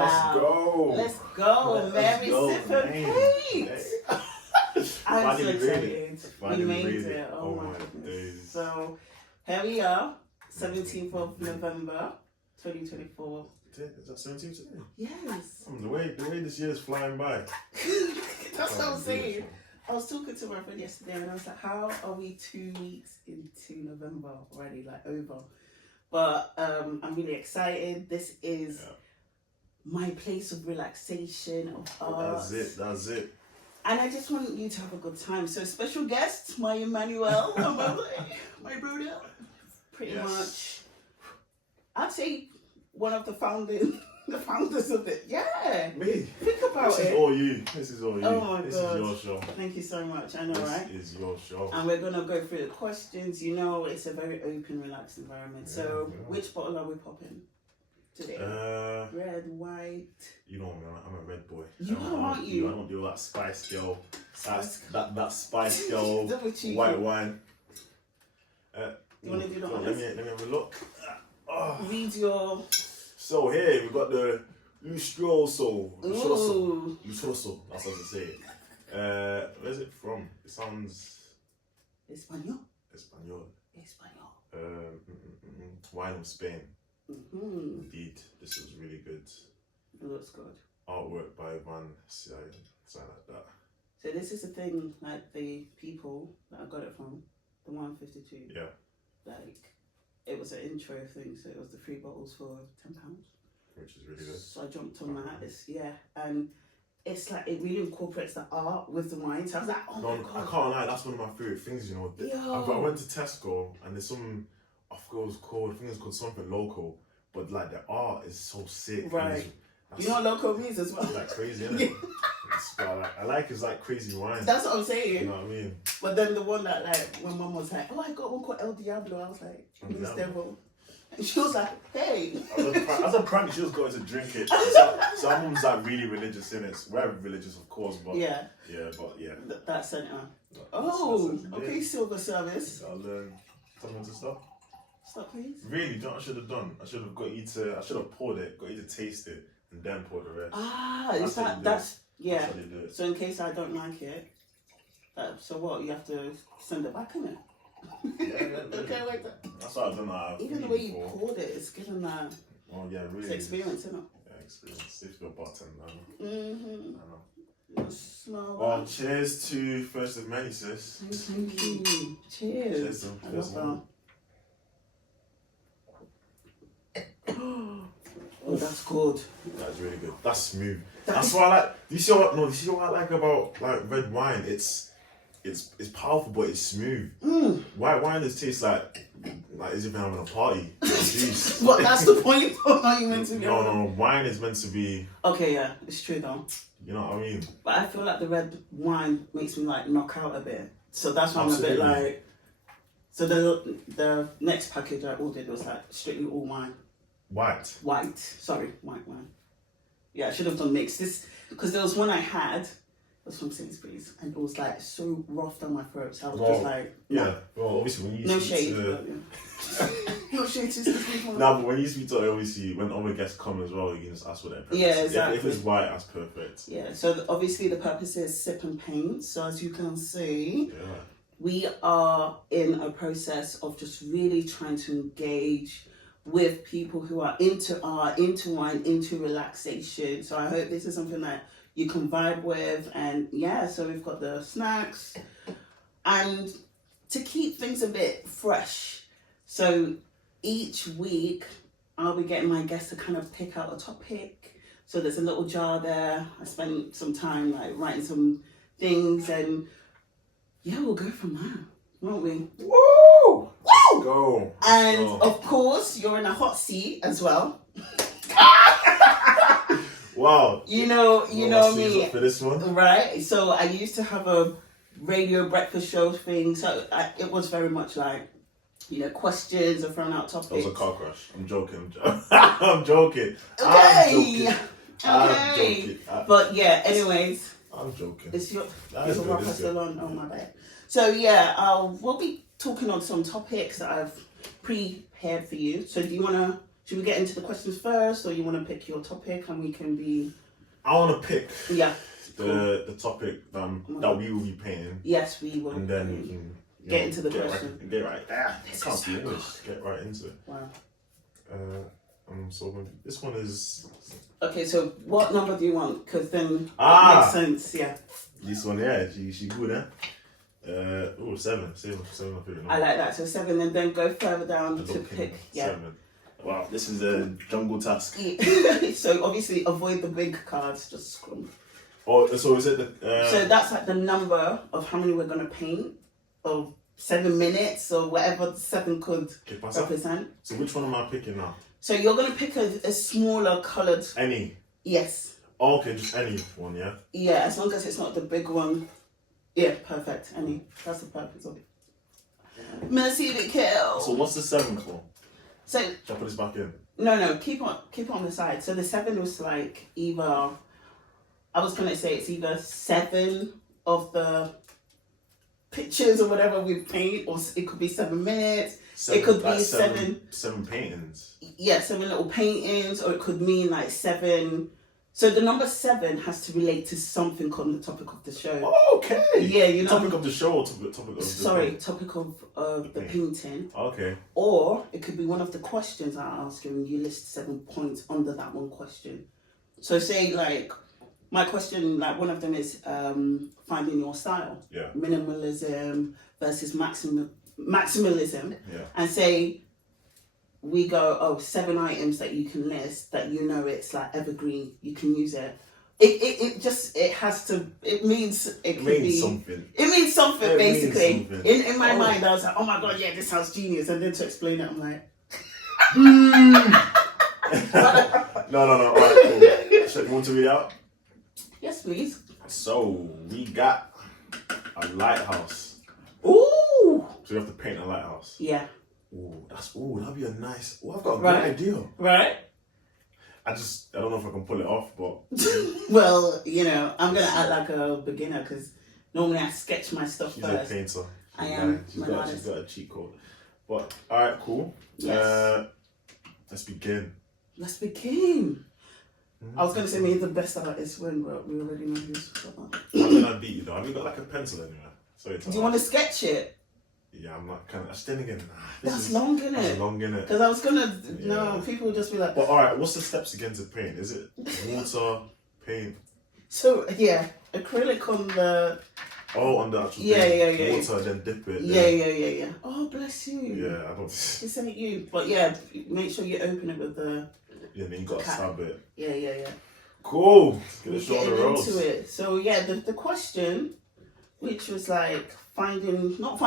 Wow. Let's go. Mary Sipper Kate. I'm so excited. We made it. Oh my goodness. So here we are, 17th of November, 2024. Is that 17th today? Yes. The way this year is flying by. That's what I'm saying. I was talking to my friend yesterday and I was like, how are we 2 weeks into November already, like over? But I'm really excited. This is my place of relaxation, of art. That's it. And I just want you to have a good time. So special guest, my Emmanuel, my brother, pretty much. I'd say one of the founders of it. Yeah. Me. Think about it. This is all you. Oh my God. This is your show. Thank you so much. I know, right? This is your show. And we're going to go through the questions. You know, it's a very open, relaxed environment. So, which bottle are we popping today? Red, white. You know me, I'm a red boy. Aren't you? I don't do that Spice Girl. That Spice Girl white wine. You want to do the let me have a look. Read your... So here we've got the Lustroso. Lustroso. That's how to say it. Where's it from? It sounds... Espanol. Wine of Spain. Mm-hmm. Indeed, this was really good. It looks good. Artwork by Van something like that. So this is the thing, like the people that I got it from, the 152. Yeah. Like, it was an intro thing, so it was the 3 bottles for £10. Which is really good. So I jumped on that. And it's like, it really incorporates the art with the wine. So I was like, oh my God. I can't lie, that's one of my favourite things, you know. I went to Tesco and there's some, I forgot what it was called, I think it's called something local, but like the art is so sick. Right. You know what local means as well? It's like crazy, isn't it? I like it's like crazy wine. That's what I'm saying. You know what I mean? But then the one that like, when mum was like, oh, I got one called El Diablo, I was like, this devil. And she was like, hey. As a prank, she was going to drink it. So our mum's like really religious in it. We're religious, of course, but yeah. That centre. Oh, okay, silver service. I'll something to stop. Stop, please. Really, you know what I should have done? I should have poured it, got you to taste it, and then pour the rest. That's how they do it. So in case I don't like it, so what? You have to send it back, innit? Okay, like that. That's what I've done. Even the way you poured it, it's given that. Oh yeah, really. It's experience, isn't it? Yeah, experience. If you're bartender, I know. Smell. Well, cheers to first of many, sis. Thank you. Cheers. I love that. Oh, that's good. That's really good. That's smooth. That's what I like. Do you see what I like about like red wine? It's powerful, but it's smooth. White wine tastes like as if you're having a party. Juice. But that's the point. Are you meant to be? No. Wine is meant to be. Okay, yeah, it's true though. You know what I mean? But I feel like the red wine makes me like knock out a bit. So that's why I'm a bit like. So the next package I ordered was like strictly all wine. White wine. Yeah, I should have done mixed. This because there was one I had. It was from Sainsbury's and it was like so rough down my throat. So I was just like, yeah. Well, obviously when you no shade, no shade to people. No, but when you speak to obviously when other guests come as well, you can just ask what their preference. Yeah, exactly. If it's white, that's perfect. Yeah. So obviously the purpose is sip and paint. So as you can see, we are in a process of just really trying to engage with people who are into art, into wine, into relaxation. So I hope this is something that you can vibe with. And so we've got the snacks and to keep things a bit fresh. So each week I'll be getting my guests to kind of pick out a topic. So there's a little jar there. I spent some time like writing some things and we'll go from there, won't we? Woo! Go. And of course, you're in a hot seat as well. Wow. You know me. For this one. Right? So I used to have a radio breakfast show thing. So it was very much like, questions or throwing out topics. That was a car crash. I'm joking. I'm joking. Okay. I'm joking. But anyways. I'm joking. It's your rapper still on. Oh, my bad. So we'll be talking on some topics that I've prepared for you. So do you want to should we get into the questions first, or you want to pick your topic and we can be? I want to pick the topic that we will be painting. Yes, we will. And then we can get into the question. Get right. This Can't is speak so English. good. Get right into it. Wow. So this one is. Okay, so what number do you want? Because then it makes sense. Yeah. This one, yeah, she good, eh? 7. 7 I figured. I like that. So 7, and then go further down to pick. 7. Wow, this is a jungle task. So obviously avoid the big cards. Just scroll. Oh, so is it the? So that's like the number of how many we're gonna paint, of 7 minutes or whatever 7 could represent. So which one am I picking now? So you're gonna pick a smaller coloured. Any. Yes. Oh, okay, just any one, yeah. Yeah, as long as it's not the big one. Yeah, perfect. Any. That's the purpose of it. Merci de kill. So what's the 7 for? So should I put this back in? No, keep on the side. So the 7 was like either, I was gonna say it's either 7 of the pictures or whatever we paint, or it could be 7 minutes. It could be 7 paintings. Yeah, 7 little paintings, or it could mean like 7. So the number 7 has to relate to something on the topic of the show. Oh, okay. Yeah, you know. Topic of the show or topic of the topic of the painting. Okay. Or it could be one of the questions I ask you, and you list 7 points under that one question. So say like my question, like one of them is finding your style. Yeah. Minimalism versus maximalism. Yeah. And say we go, 7 items that you can list that you know it's like evergreen, you can use it. It means something. It means something basically. Means something. In my mind I was like, oh my god, yeah, this sounds genius, and then to explain it I'm like No. Alright, cool. You want to read out? Yes, please. So we got a lighthouse. Ooh. So we have to paint a lighthouse. Yeah. That'd be a nice. I've got a good idea. Right. I don't know if I can pull it off, but. Well, I'm gonna act like a beginner because normally I sketch my stuff She's first. a painter. I am. She's got a cheat code. But alright, cool. Yes. Let's begin. I was gonna say maybe the best artist win, but we already know who's. How can I beat you though? Have you got like a pencil anywhere? Sorry. Do you want to sketch it? Yeah, I'm not kind of. Then again, that's long, innit? That's long, innit? Because I was gonna. Yeah. No, people would just be like. But alright, what's the steps again to paint? Is it water, paint? So yeah, acrylic on the. Oh, on the actual yeah. Water, then dip it. Yeah. Oh, bless you. Yeah, I don't. This ain't you, but yeah, make sure you open it with the. Yeah, then you gotta stab it. Yeah. Cool. Let's get the show on the road. Into it. So yeah, the question, which was like finding your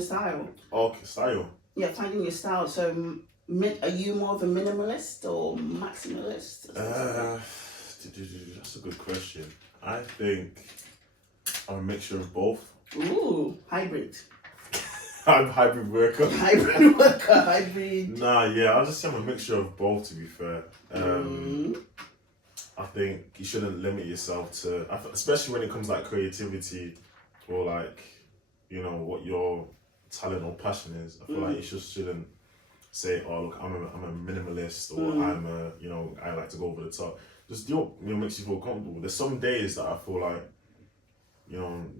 style. Okay, style. Yeah, finding your style. So, are you more of a minimalist or maximalist? That's a good question. I think I'm a mixture of both. Ooh, hybrid. I'm hybrid worker. Hybrid. Nah, yeah, I'll just say I'm a mixture of both, to be fair. I think you shouldn't limit yourself to, especially when it comes like creativity or like, what your talent or passion is. I feel like you just shouldn't say, oh, look, I'm a minimalist or I like to go over the top. Just makes you feel comfortable. There's some days that I feel like,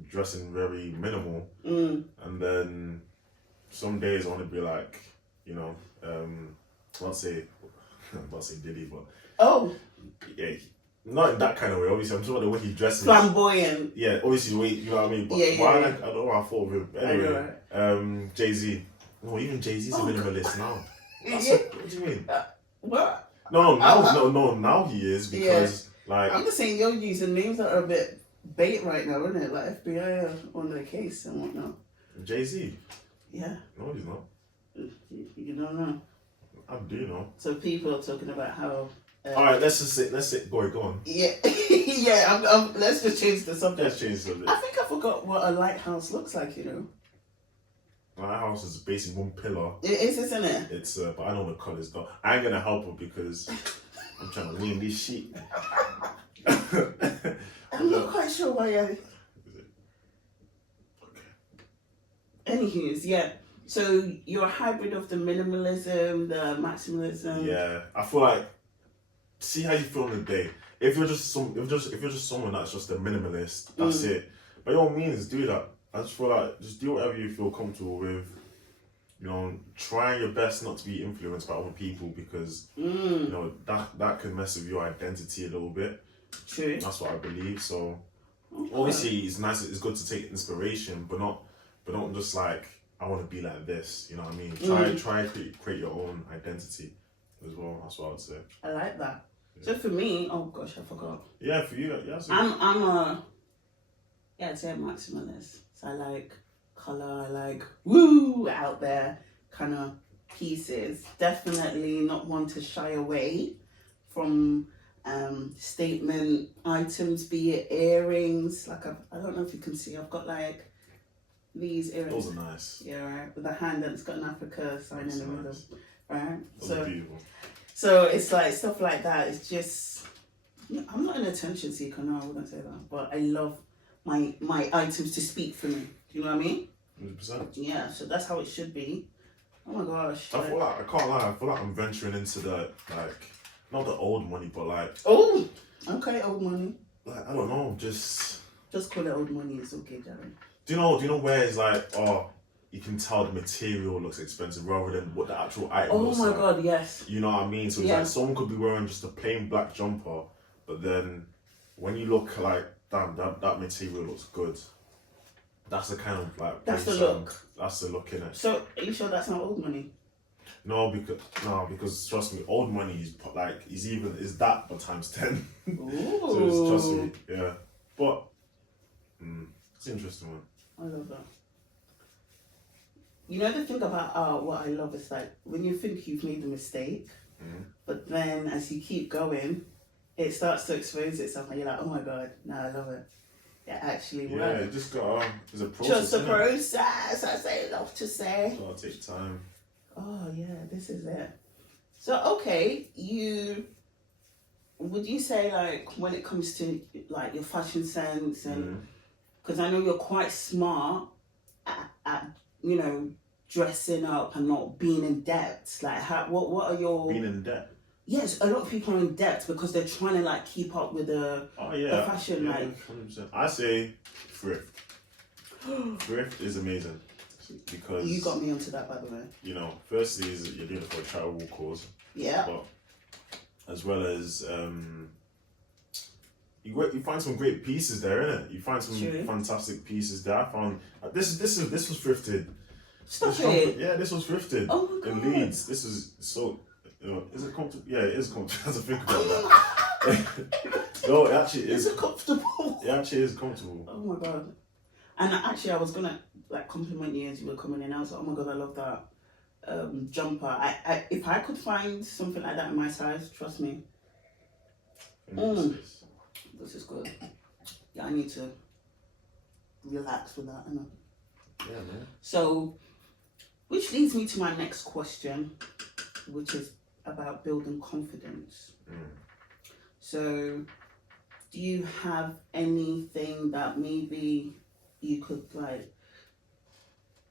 dressing very minimal, and then some days I want to be like, not say Diddy, but yeah, not in that kind of way. Obviously, I'm talking about the way he dresses. Flamboyant. Yeah, obviously the way, you know what I mean. But I don't know why I thought of him. Anyway, Jay-Z. No, even Jay-Z's a minimalist now. What do you mean? What? No, now he is because like. I'm just saying you're using names that are a bit bait right now, isn't it? Like FBI are on their case and whatnot. Jay-Z. Yeah. No, he's not. You don't know. I do know. So people are talking about how. All right, let's say, boy, go on. Yeah, yeah. Let's just change the subject. Let's change the subject. I think I forgot what a lighthouse looks like. Lighthouse is basically one pillar. It is, isn't it? It's but I know the colours though. I ain't gonna help her because I'm trying to win this shit. I'm not quite sure why. Okay. Anywho's, yeah. So you're a hybrid of the minimalism, the maximalism. Yeah, I feel like see how you feel on the day. If you're just someone that's just a minimalist, that's it. By all means, do that. I just feel like just do whatever you feel comfortable with. You know, trying your best not to be influenced by other people because you know that can mess with your identity a little bit. True. That's what I believe. So obviously, it's nice. It's good to take inspiration, but don't just like I want to be like this. You know what I mean? Try create your own identity as well. That's what I would say. I like that. So for me, oh gosh, I forgot. Yeah, for you, yeah. So I'd say a maximalist. So I like color, I like woo out there kind of pieces. Definitely not one to shy away from statement items, be it earrings. Like I don't know if you can see, I've got like these earrings. Those are nice. Yeah, right. With a hand that's got an Africa sign in the middle. Nice. Right. Those are beautiful. So it's like stuff like that. It's just I'm not an attention seeker, no, I wouldn't say that. But I love my items to speak for me. Do you know what I mean? 100%. Yeah, so that's how it should be. Oh my gosh. I feel like I can't lie. I feel like I'm venturing into the like not the old money, but like oh, okay, old money. Like I don't know, just call it old money. It's okay, Darren. Do you know where it's like you can tell the material looks expensive rather than what the actual item looks like. Oh my god, yes. You know what I mean? So it's like someone could be wearing just a plain black jumper, but then when you look like, damn, that material looks good. That's the kind of like... That's the look. That's the look, innit? So, are you sure that's not old money? No, because trust me, old money is like, is that but times 10. Ooh. So it's, trust me, yeah. But, it's an interesting one. I love that. You know the thing about art, what I love is like when you think you've made a mistake, but then as you keep going, it starts to expose itself and you're like, oh my god, no, I love it. It actually works. Yeah, it just got, there's a process. Just a process, as I love to say. It's gotta take time. Oh yeah, this is it. So okay, would you say like when it comes to like your fashion sense and because I know you're quite smart at you know dressing up and not being in debt. Like what are your being in debt? Yes, a lot of people are in debt because they're trying to like keep up with the fashion. Yeah, like 100%. I say thrift. Thrift is amazing because you got me onto that, by the way. You know, firstly is you're doing it for a charitable cause. Yeah. But as well as you find some great pieces there, innit? You find some fantastic pieces there. I found this was thrifted. Stop it. Yeah, this was thrifted. Oh my god. In Leeds. This is so. You know, is it comfortable? Yeah, it is comfortable. I have to think about that. No, it actually is. Is it comfortable? It actually is comfortable. Oh my god. And actually, I was gonna like compliment you as you were coming in. I was like, oh my god, I love that jumper. I if I could find something like that in my size, trust me. This is good. Yeah, I need to relax with that. I know. Yeah, man. So, which leads me to my next question, which is about building confidence. So, do you have anything that maybe you could like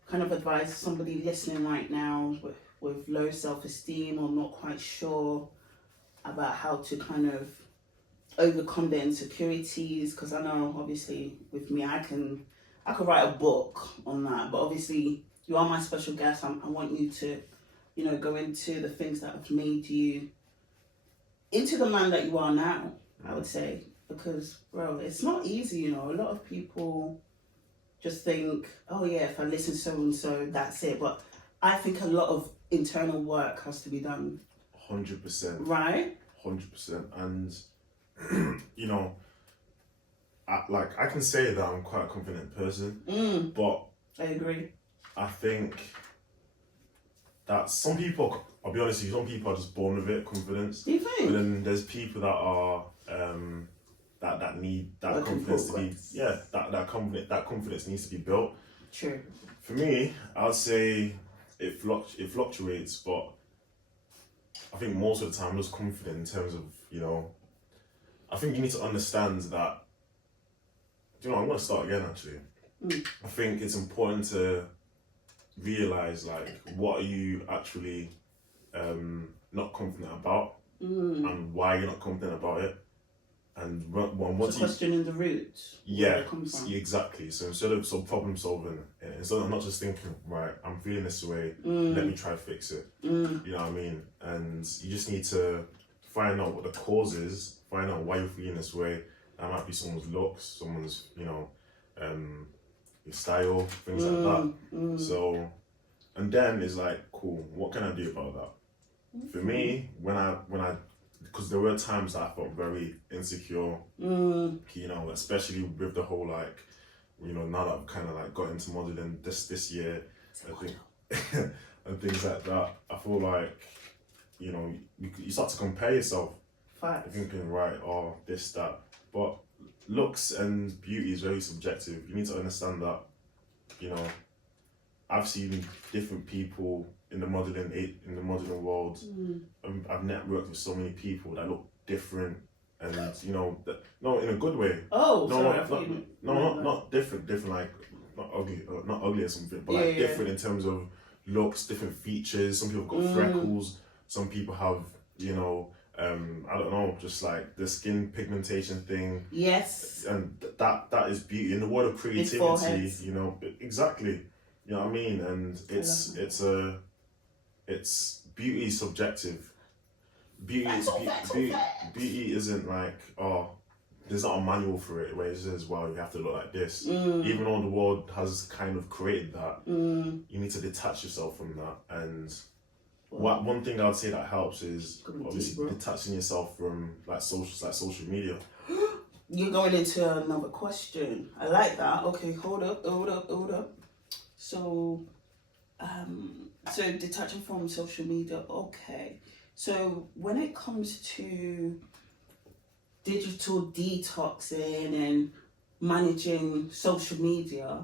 kind of advise somebody listening right now with low self-esteem or not quite sure about how to kind of overcome their insecurities? Because I know obviously with me I could write a book on that, but obviously you are my special guest. I want you to, you know, go into the things that have made you into the man that you are now, I would say. Because, bro, it's not easy, you know. A lot of people just think, oh yeah, if I listen so and so, that's it. But I think a lot of internal work has to be done. 100%. Right? 100%. And, you know, I can say that I'm quite a confident person, but I agree. I think that some people, I'll be honest with you, some people are just born with it, confidence. Do you think? But then there's people that are that need that confidence to be that confidence needs to be built. True. For me, I'd say it fluctuates, but I think most of the time I'm just confident in terms of, you know, I think you need to understand that, you know, I'm going to start again actually. I think it's important to realize like what are you actually not confident about, and why you're not confident about it, and once you questioning the roots. yeah, exactly. So instead of problem solving, instead of not just thinking, right, I'm feeling this way, let me try to fix it. You know what I mean? And you just need to find out what the cause is, find out why you're feeling this way. That might be someone's looks, someone's, your style, things like that. So, and then it's like, cool, what can I do about that? For me, because there were times that I felt very insecure, especially with the whole like, now that I've kind of like got into modeling this year, I think, and things like that, I feel like, you start to compare yourself. Facts. Thinking, right, this, that. But looks and beauty is very subjective. You need to understand that, I've seen different people in the modeling world. I've networked with so many people that look different, and no, in a good way. Oh, sorry, not different like not ugly or something, but like different in terms of looks, different features. Some people got freckles. Some people have I don't know, just like the skin pigmentation thing. Yes. And that is beauty in the world of creativity. Exactly. You know what I mean? And it's beauty is subjective. Beauty isn't like, there's not a manual for it where it says, wow, you have to look like this. Even though the world has kind of created that, you need to detach yourself from that. And one thing I would say that helps is obviously detaching yourself from like social media. You're going into another question. I like that. Okay, hold up. So, so detaching from social media. Okay. So when it comes to digital detoxing and managing social media,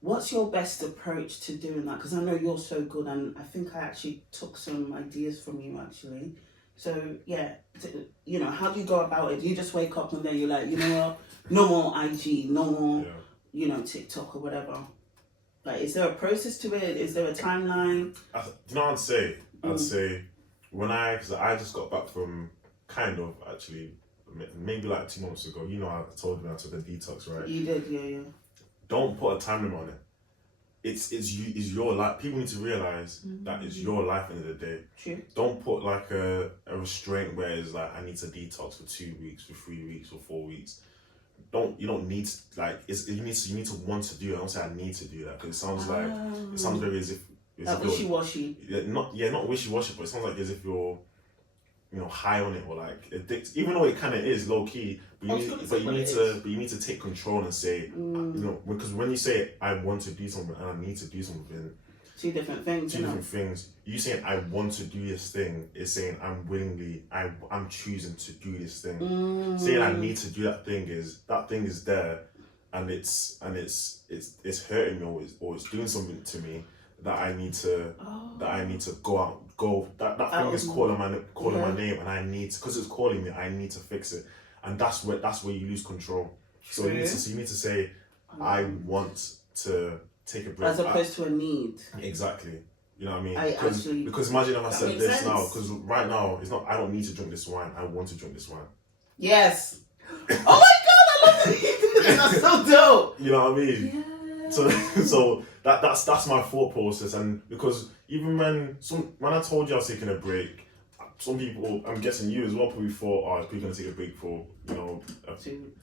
what's your best approach to doing that? Because I know you're so good, and I think I actually took some ideas from you actually. So yeah, how do you go about it? Do you just wake up and then you're like, you know what, no more IG, no more, TikTok or whatever? Like, is there a process to it? Is there a timeline? I'd say because I just got back from actually maybe like 2 months ago. I told you I took a detox, right? You did, yeah. Don't put a time limit on it. It's your life. People need to realize that it's your life at the end of the day. True. Don't put like a restraint where it's like I need to detox for 2 weeks, for 3 weeks, for 4 weeks. You don't need to, like, you need to want to do it. I don't say I need to do that, because it sounds very as if wishy-washy. Not wishy-washy, but it sounds like as if you're high on it, or like addicted, even though it kind of is low key. But you need to take control and say, because when you say I want to do something and I need to do something, two different things. You saying I want to do this thing is saying I'm choosing to do this thing. Saying I need to do that thing is there, and it's hurting me, or it's doing something to me that I need to go. That thing is calling my name, and I need to, because it's calling me, I need to fix it. And that's where you lose control. So you need to say, I want to take a break, as opposed to a need. Exactly. You know what I mean? Because imagine if I said this sense. Now, because right now it's not, I don't need to drink this wine, I want to drink this wine. Yes. Oh my god, I love it. That's so dope. You know what I mean? Yeah. So that's my thought process. And because even when I told you I was taking a break, some people, I'm guessing you as well, probably thought, if we're going to take a break for 2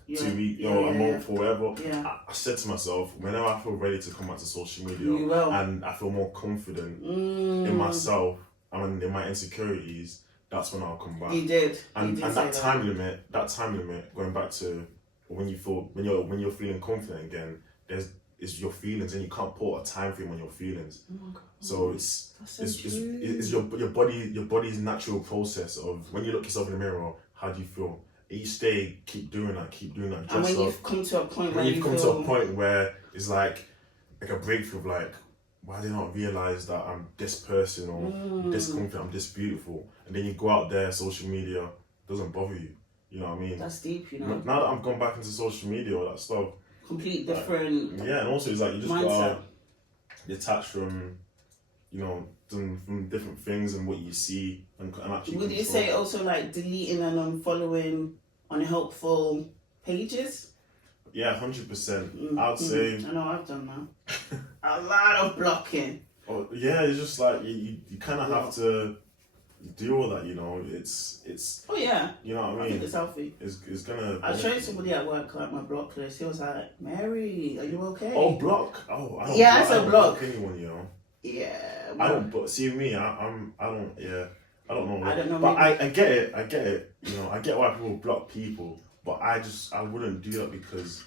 weeks, a month or whatever. Yeah. I said to myself, whenever I feel ready to come back to social media and I feel more confident in myself and in my insecurities, that's when I'll come back. You did. And that time limit, going back to when you're feeling confident again, it's your feelings, and you can't put a time frame on your feelings. Oh my God. So it's your body's natural process of, when you look yourself in the mirror, how do you feel? Each day, keep doing that. And when you've come to a point where it's like a breakthrough of like, why did I not realize that I'm this person, or this confident, I'm this beautiful? And then you go out there, social media, it doesn't bother you. You know what I mean? That's deep, Now that I've gone back into social media, all that stuff, complete different yeah, and also it's like you just mindset. gotta detach from, you know, from different things and what you see and actually. Would you say also like deleting and unfollowing unhelpful pages? Yeah, 100%. I'd say. I know I've done that. A lot of blocking. Oh yeah, it's just like you kind of have to do all that. You know, it's. Oh yeah. You know what I mean? I think it's healthy. It's gonna. I showed somebody at work like my block list. He was like, "Mary, are you okay?" Oh, block. Oh, I don't. Yeah, block, it's a I don't block. anyone, you know. Yeah. I don't. But see me, I don't. Yeah. I don't know. I don't know. But I get it. I get it. You know, I get why people block people. But I wouldn't do that because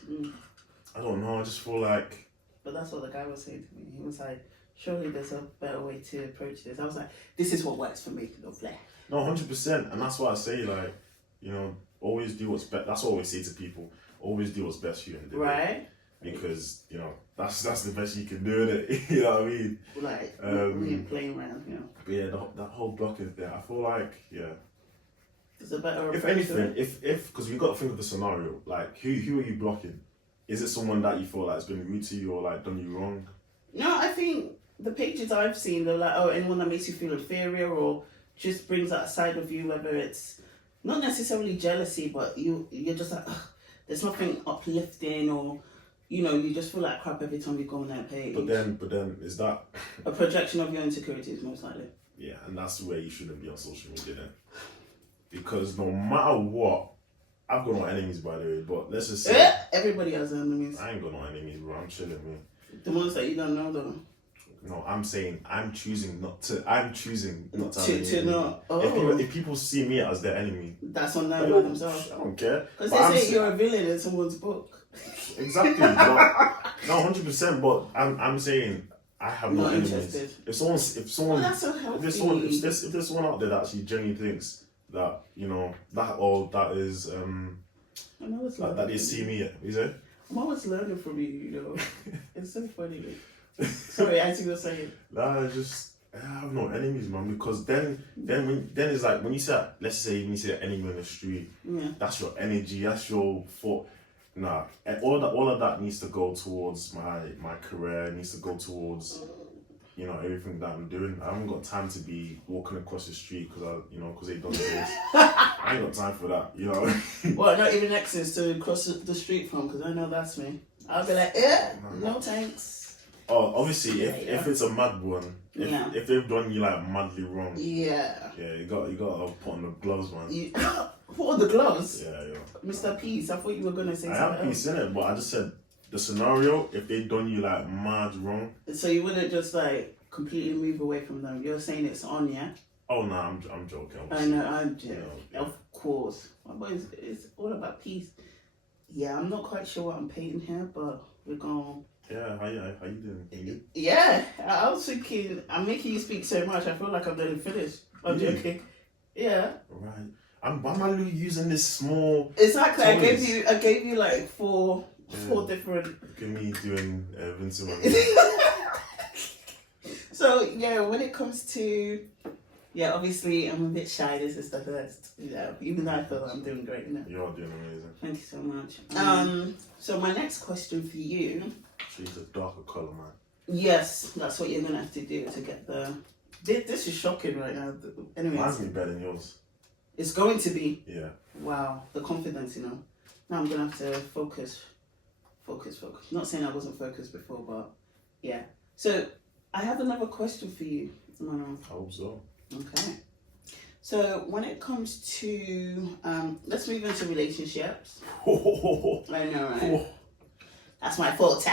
I don't know. I just feel like. But that's what the guy was saying to me. He was like, "Surely there's a better way to approach this." I was like, "This is what works for me, lovely." No, 100%, and that's why I say like, you know, always do what's best. That's what I always say to people. Always do what's best for you in the day. Right. Because you know that's the best you can do, innit? You know what I mean? Like we ain't playing around, you know. But yeah, that whole blocking thing. I feel like there's a better. If anything, if because we got to think of the scenario. Like who are you blocking? Is it someone that you feel like has been rude to you or like done you wrong? No, I think the pages I've seen, they're like, oh, anyone that makes you feel inferior or just brings that side of you, whether it's not necessarily jealousy, but you're just like, ugh, there's nothing uplifting or, you know, you just feel like crap every time you go on that page. But then is that a projection of your insecurities, most likely? Yeah, and that's where you shouldn't be on social media then. Because no matter what, I've got no enemies by the way, but let's just say everybody has enemies. I ain't got no enemies, bro. I'm chilling, man. The ones that you don't know though. No, I'm saying I'm choosing not to have to not. Oh. If people see me as their enemy, that's on them by themselves. I don't care. Because they say you're a villain in someone's book. Exactly. But, no, 100%. But I'm saying I have no enemies. Interested. If someone, that's so healthy. if there's someone out there that actually genuinely thinks that you know that is that they see me, is it? I'm always learning from you. You know, it's so funny. Sorry, I see what you're saying. Nah, I have no enemies, man. Because then it's like when you say, let's say when you say enemy on the street, that's your energy, that's your thought. Nah, all of that needs to go towards my career. It needs to go towards you know everything that I'm doing. I haven't got time to be walking across the street because they done this. I ain't got time for that, you know. Well, not even access to cross the street from, because I know that's me. I'll be like, no thanks. Oh, obviously, if it's a mad one, if they've done you like madly wrong, you got to put on the gloves, man. Put on the gloves? Yeah. Mr. Peace, I thought you were gonna say something. I have peace in it, but I just said the scenario. If they done you like mad wrong, so you wouldn't just like completely move away from them. You're saying it's on, yeah? Oh no, I'm joking. I know, I'm joking. Of course, but it's all about peace. Yeah, I'm not quite sure what I'm painting here, but we're going. Yeah, how you doing? Yeah, I was thinking, I'm making you speak so much, I feel like I'm going to finish. I'm joking. Yeah. Right. Why am I using this small... Exactly, I gave you like four different... Give me doing Vincent. So, yeah, when it comes to... Yeah, obviously, I'm a bit shy. This is the first, you know, even though I feel like I'm doing great, you know. You're doing amazing. Thank you so much. So my next question for you... She's a darker colour, man. Yes, that's what you're going to have to do to get the... This is shocking right now. Anyway, mine's going to be better than yours. It's going to be? Yeah. Wow, the confidence, you know. Now I'm going to have to focus. Not saying I wasn't focused before, but yeah. So, I have another question for you, Emmanuel. I hope so. Okay. So, when it comes to... let's move into relationships. I know, right? That's my forte.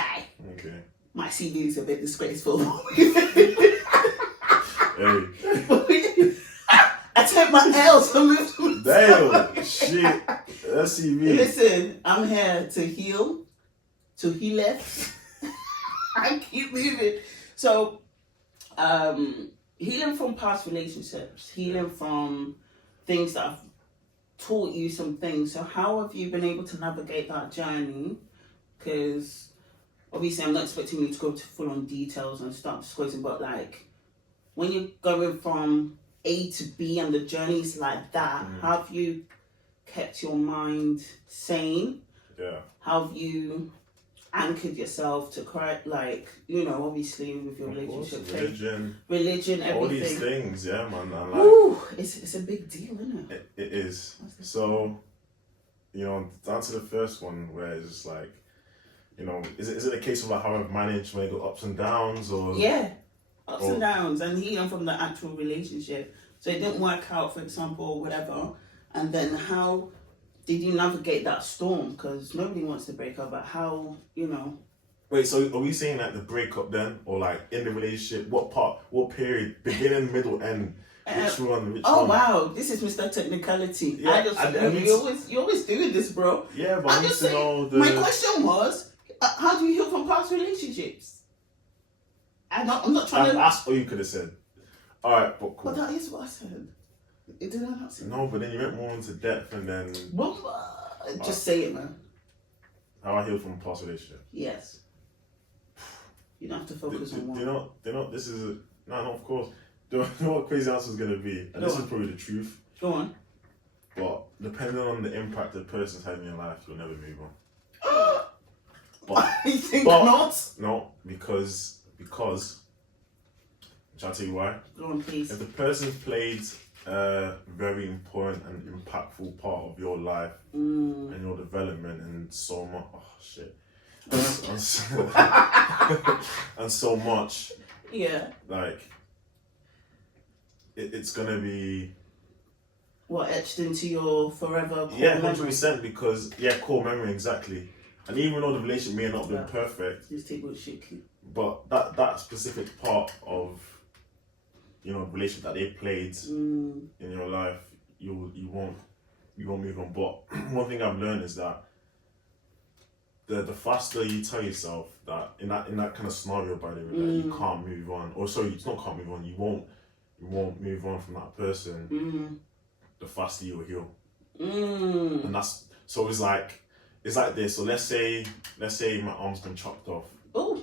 Okay. My CV is a bit disgraceful. Hey. I took my L's to move to Damn, shit. That's CV. Listen, I'm here to heal, to heal it. I keep moving. So, healing from past relationships, healing from things that have taught you some things. So, how have you been able to navigate that journey? Because obviously, I'm not expecting you to go to full on details and start disclosing, but like when you're going from A to B and the journey's like that, how have you kept your mind sane? Yeah. How have you anchored yourself to cry, like, you know, obviously with your Of course, relationship, religion, everything. all these things, yeah, man. And like, Ooh, it's a big deal, isn't it? It is. So, you know, to answer the first one, where it's just like, you know, is it a case of like how I've managed when I go ups and downs, or yeah, ups and downs, and healing from the actual relationship. So it didn't work out, for example, or whatever, and then how did you navigate that storm? Because nobody wants to break up, but how, you know. Wait, so are we saying like the breakup then, or like in the relationship? What part? What period? Beginning, middle, end? Which one? Which oh one? Wow, this is Mr. Technicality. Yeah, you're always doing this, bro. Yeah, but I need to know the. My question was, how do you heal from past relationships? I'm not trying to. That's all you could have said. All right, but cool. But that is what I said. Did I not say? No, but then you went more into depth, and then. Just say it, man. How I healed from a past relationship. Yes. You don't have to focus on one. They're not. This is no, of course. Do you know what crazy answer is gonna be? And this is probably the truth. Go on. But depending on the impact the person's had in your life, you'll never move on. But you think not? No, because shall I tell you why? Go on, please. If the person played a very important and impactful part of your life and your development and so much, and so much, yeah, like it's gonna be what etched into your forever core 100%, because core memory, exactly. And even though the relationship may not have been perfect, these people should keep. but that specific part of, you know, relationship that they played in your life, you won't move on. But one thing I've learned is that the faster you tell yourself that in that kind of scenario, by the way, that you can't move on, or sorry, it's not can't move on, you won't move on from that person, the faster you'll heal. And that's so it's like this. So let's say my arm's been chopped off. Oh.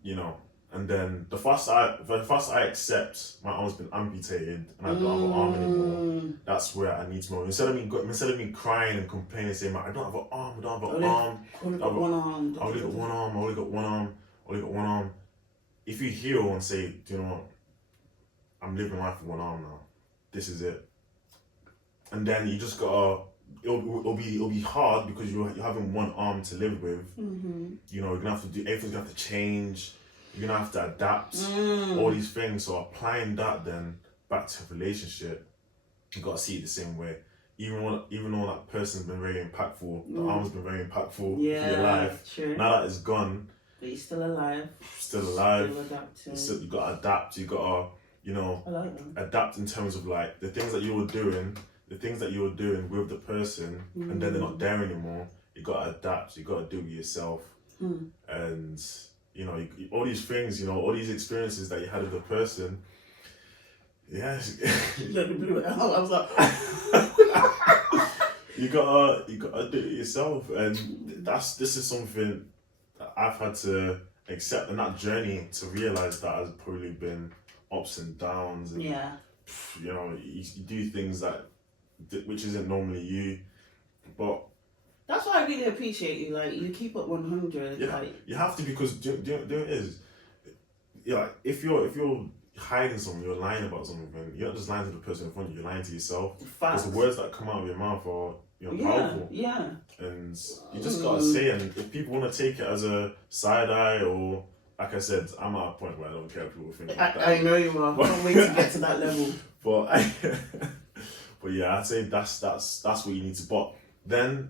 You know, and then the faster I accept my arm's been amputated and I don't have an arm anymore, that's where I need to move. Instead of me crying and complaining, saying, I don't have an arm, I don't have an arm. I only got one arm. I only got one arm. I only got one arm. I only got one arm. If you heal and say, do you know what? I'm living life with one arm now. This is it. And then you just gotta. It'll be hard because you're having one arm to live with. You know, you're gonna have to do everything's gonna have to change. You're gonna have to adapt all these things. So applying that then back to a relationship, you gotta see it the same way. Even though that person's been very impactful, the arm's been very impactful for your life. True. Now that it's gone, but you're still alive. Still alive. Still adapting. You gotta adapt. You gotta, you know, adapt in terms of like the things that you were doing with the person, and then they're not there anymore. You gotta adapt. You gotta do it yourself, and you know, all these things, you know, all these experiences that you had with the person. Yes. You blew it out. I was like. you gotta do it yourself, and this is something that I've had to accept, and that journey to realize that has probably been ups and downs, and you know, you do things which isn't normally you, but that's why I really appreciate you. Like, you keep it 100. Yeah, like, you have to, because do you know what it is? Yeah, like, if you're hiding something, you're lying about something, you're not just lying to the person in front of you, you're lying to yourself. Because the words that come out of your mouth are, you know, powerful. Yeah. And you just gotta say, and if people want to take it as a side eye, or like I said, I'm at a point where I don't care what people think like that. I know you are. I can't wait to get to that level. But yeah, I'd say that's what you need to. But then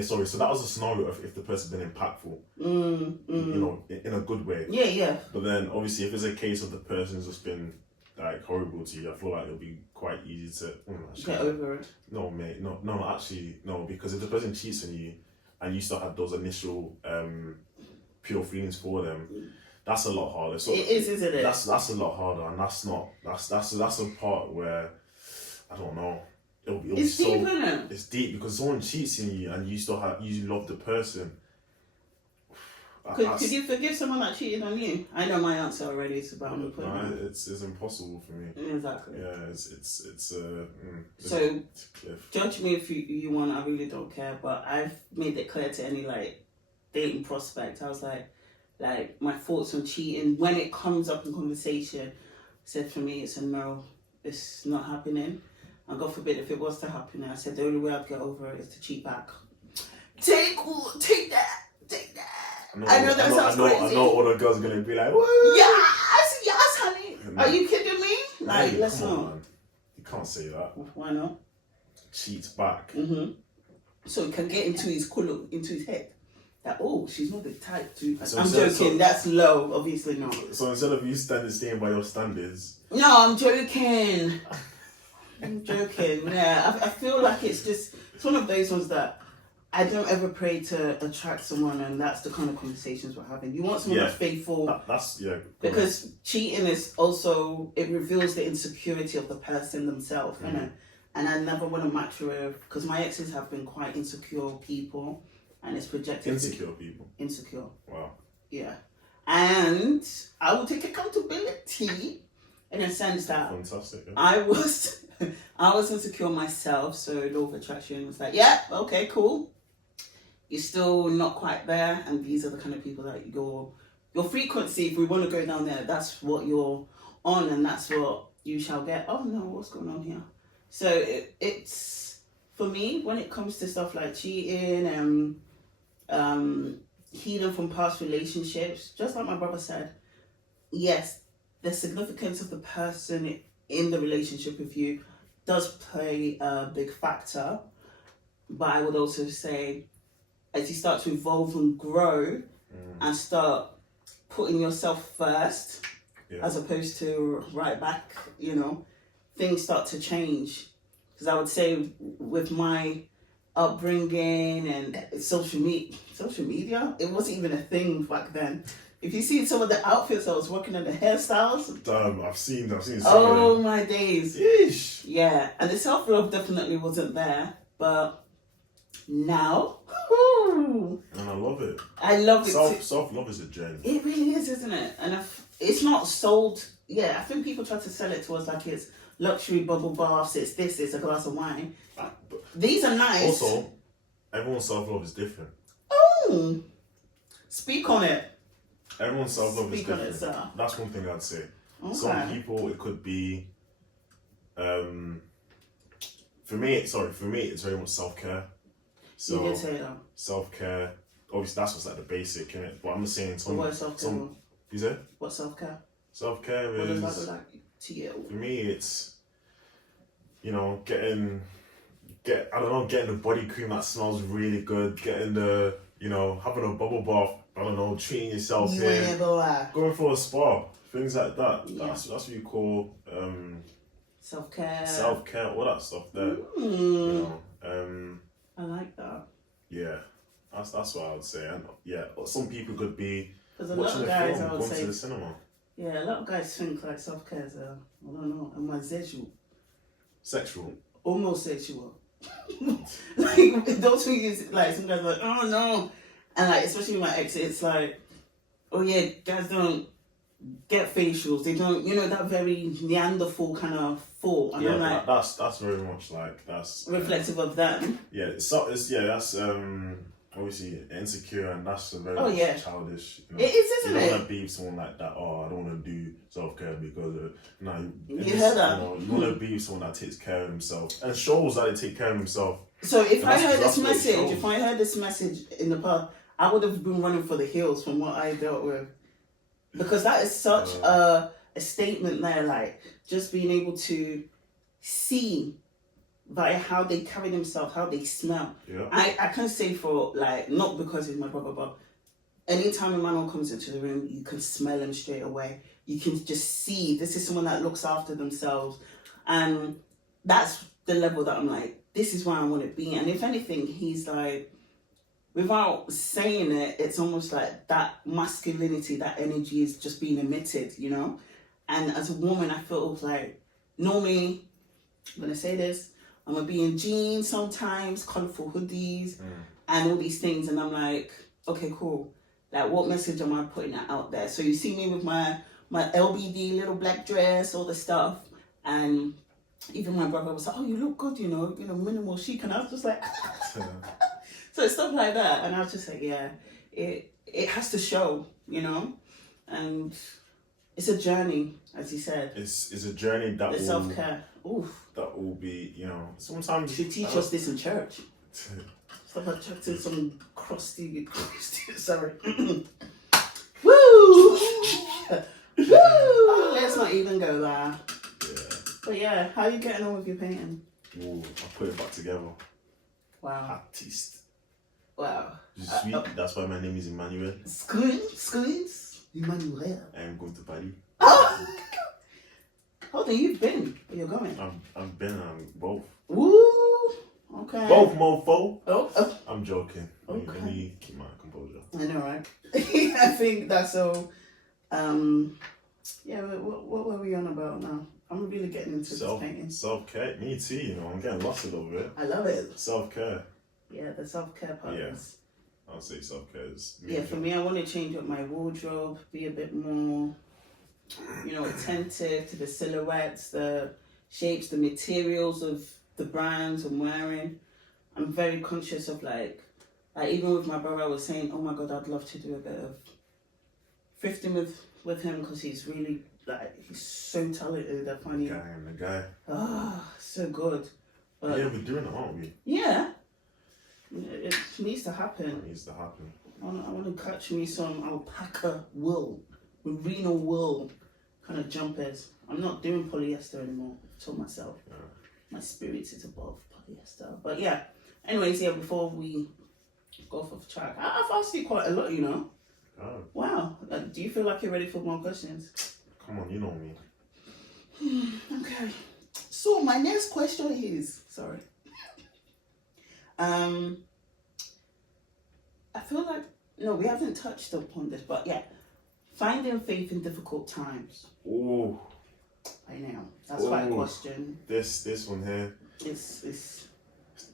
so that was a scenario if the person's been impactful, you know, in a good way. Yeah. But then obviously if it's a case of the person's just been like horrible to you, I feel like it'll be quite easy to get over it. No, mate, no, actually no, because if the person cheats on you and you still had those initial pure feelings for them, that's a lot harder. So it is, isn't it? That's a lot harder, and that's a part where I don't know. It's deep, isn't it? It's deep because someone cheats on you and you love the person. Could you forgive someone that cheated on you? I know my answer already. It's about it's impossible for me. Exactly. Yeah, it's so judge me if you want. I really don't care. But I've made it clear to any like dating prospect. I was like my thoughts on cheating when it comes up in conversation. I said for me, it's a no. It's not happening. And God forbid if it was to happen, I said the only way I'd get over it is to cheat back. Take that. I know that sounds crazy. I know all the girls are gonna be like, what? Yes, honey. No. Are you kidding me? Like, Hey, let's come on, not. man. You can't say that. Why not? Cheats back. So it can get into his head that, oh, she's not the type to. So I'm joking. That's low. Obviously not. So instead of you staying by your standards. No, I'm joking. Yeah, I feel like it's one of those ones that I don't ever pray to attract someone, and that's the kind of conversations we're having. You want someone that's faithful. Because cheating is also, it reveals the insecurity of the person themselves, innit? And I never want to match with, because my exes have been quite insecure people, and it's projected. Insecure. Wow. Yeah. And I will take accountability in a sense that fantastic. Yeah. I was insecure myself, so law of attraction was like, yeah, okay, cool. You're still not quite there, and these are the kind of people that your frequency, if we want to go down there, that's what you're on, and that's what you shall get. Oh no, what's going on here? So it's for me, when it comes to stuff like cheating and healing from past relationships, just like my brother said, yes, the significance of the person in the relationship with you does play a big factor, but I would also say, as you start to evolve and grow and start putting yourself first, as opposed to right back, things start to change. Because I would say with my upbringing and social media, it wasn't even a thing back then. If you see some of the outfits I was working on, the hairstyles. I've seen some. Oh my days. Yeesh. Yeah, and the self-love definitely wasn't there, but now, and I love it. I love it. Self-love is a journey. It really is, isn't it? And it's not sold. Yeah, I think people try to sell it to us like it's luxury bubble baths. It's a glass of wine. These are nice. Also, everyone's self-love is different. Oh, speak on it. Everyone's self-love is Speak on different. it, sir. That's one thing I'd say. Okay. Some people, it could be. For me, it's very much self-care. So you did say that. Self-care. Obviously, that's what's like the basic, innit? But I'm just saying What is self-care? You said? What self-care? Self-care What is. does that look like to you? For me, it's getting the body cream that smells really good, getting the having a bubble bath. I don't know, treating yourself here, going for a spa, things like that. Yeah. That's what you call self-care, all that stuff there. I like that. Yeah, that's what I would say. And yeah, some people could be Because a watching lot of a guys, film, I would going say, to the cinema. Yeah, a lot of guys think like self-care is I don't know, homosexual. Sexual. Homosexual. Like, those things, like, some guys are like, oh no. And like, especially my ex, it's like, oh yeah, guys don't get facials. They don't, that very Neanderthal kind of thought. And Yeah, I'm like, that's very much like, that's... reflective of them. Yeah, that's obviously insecure, and that's a very childish. It is, isn't it? You don't it? want to be someone like that. Oh, I don't want to do self-care because you heard that. You want to be someone that takes care of himself and shows that they take care of himself. So if I heard this message in the past, I would have been running for the hills from what I dealt with, because that is such a statement there. Like, just being able to see by how they carry themselves, how they smell. Yeah. I can say for, like, not because he's my brother, but anytime Emmanuel comes into the room, you can smell him straight away. You can just see this is someone that looks after themselves. And that's the level that I'm like, this is where I want to be. And if anything, he's like, without saying it, it's almost like that masculinity, that energy is just being emitted, And as a woman, I feel like, normally, I'm going to say this, I'm going to be in jeans sometimes, colourful hoodies, and all these things. And I'm like, okay, cool. Like, what message am I putting out there? So you see me with my LBD little black dress, all the stuff. And even my brother was like, oh, you look good, minimal chic. And I was just like, so it's stuff like that. And I was just like, yeah, it has to show, and it's a journey, as you said. It's a journey that The will self-care. Oof. that will be, sometimes You should teach us this in church. Stop attracting some crusty, sorry. Woo! Woo! Let's not even go there. Yeah. But yeah, how are you getting on with your painting? Ooh, I put it back together. Wow. Artist. Wow. Sweet. That's why my name is Emmanuel. Squeeze. Emmanuel. I'm going to Paris. Oh! How old have you been? Where you're going? I've been both. Woo! Okay. Both, mofo. Oh. I'm joking. Okay. Let me keep my composure. I know, right? I think that's so. Yeah. What were we on about now? I'm really getting into this painting. Self-care. Me too. I'm getting lost a little bit. I love it. Self-care. Yeah, the self-care part. Yeah. Is, I'll say self-care is. yeah, for me, I want to change up my wardrobe, be a bit more, attentive to the silhouettes, the shapes, the materials of the brands I'm wearing. I'm very conscious of like even with my brother, I was saying, oh my God, I'd love to do a bit of thrifting with him because he's really he's so talented and funny. The guy. So good. But yeah, we're doing it, aren't we? yeah, it needs to happen. It needs to happen. I want to catch me some alpaca wool, merino wool kind of jumpers. I'm not doing polyester anymore. I told myself. Yeah. My spirit is above polyester. But yeah, anyways, before we go off track, I've asked you quite a lot, Oh, Wow. Do you feel like you're ready for more questions? come on, you know me. Okay. So my next question is, sorry. I feel like, no, we haven't touched upon this, but yeah, finding faith in difficult times. Ooh. I know. That's quite a question. This one here. It's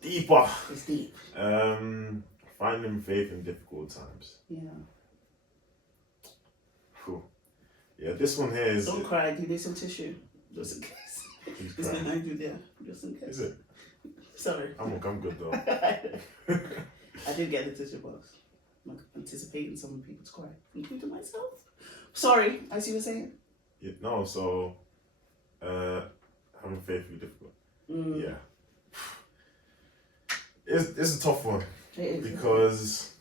Deeper. It's deep. Finding faith in difficult times. Yeah. Whew. Yeah, this one here is. Don't cry. Do you need some tissue? Just in case. He's It's crying. an idea there. Just in case. Is it? Sorry. I'm good though. I did get the tissue box. I'm like anticipating some people to cry, including myself. Sorry, I see what you're saying. Yeah, no, so having faith in difficult. Yeah. It's a tough one. It is. Because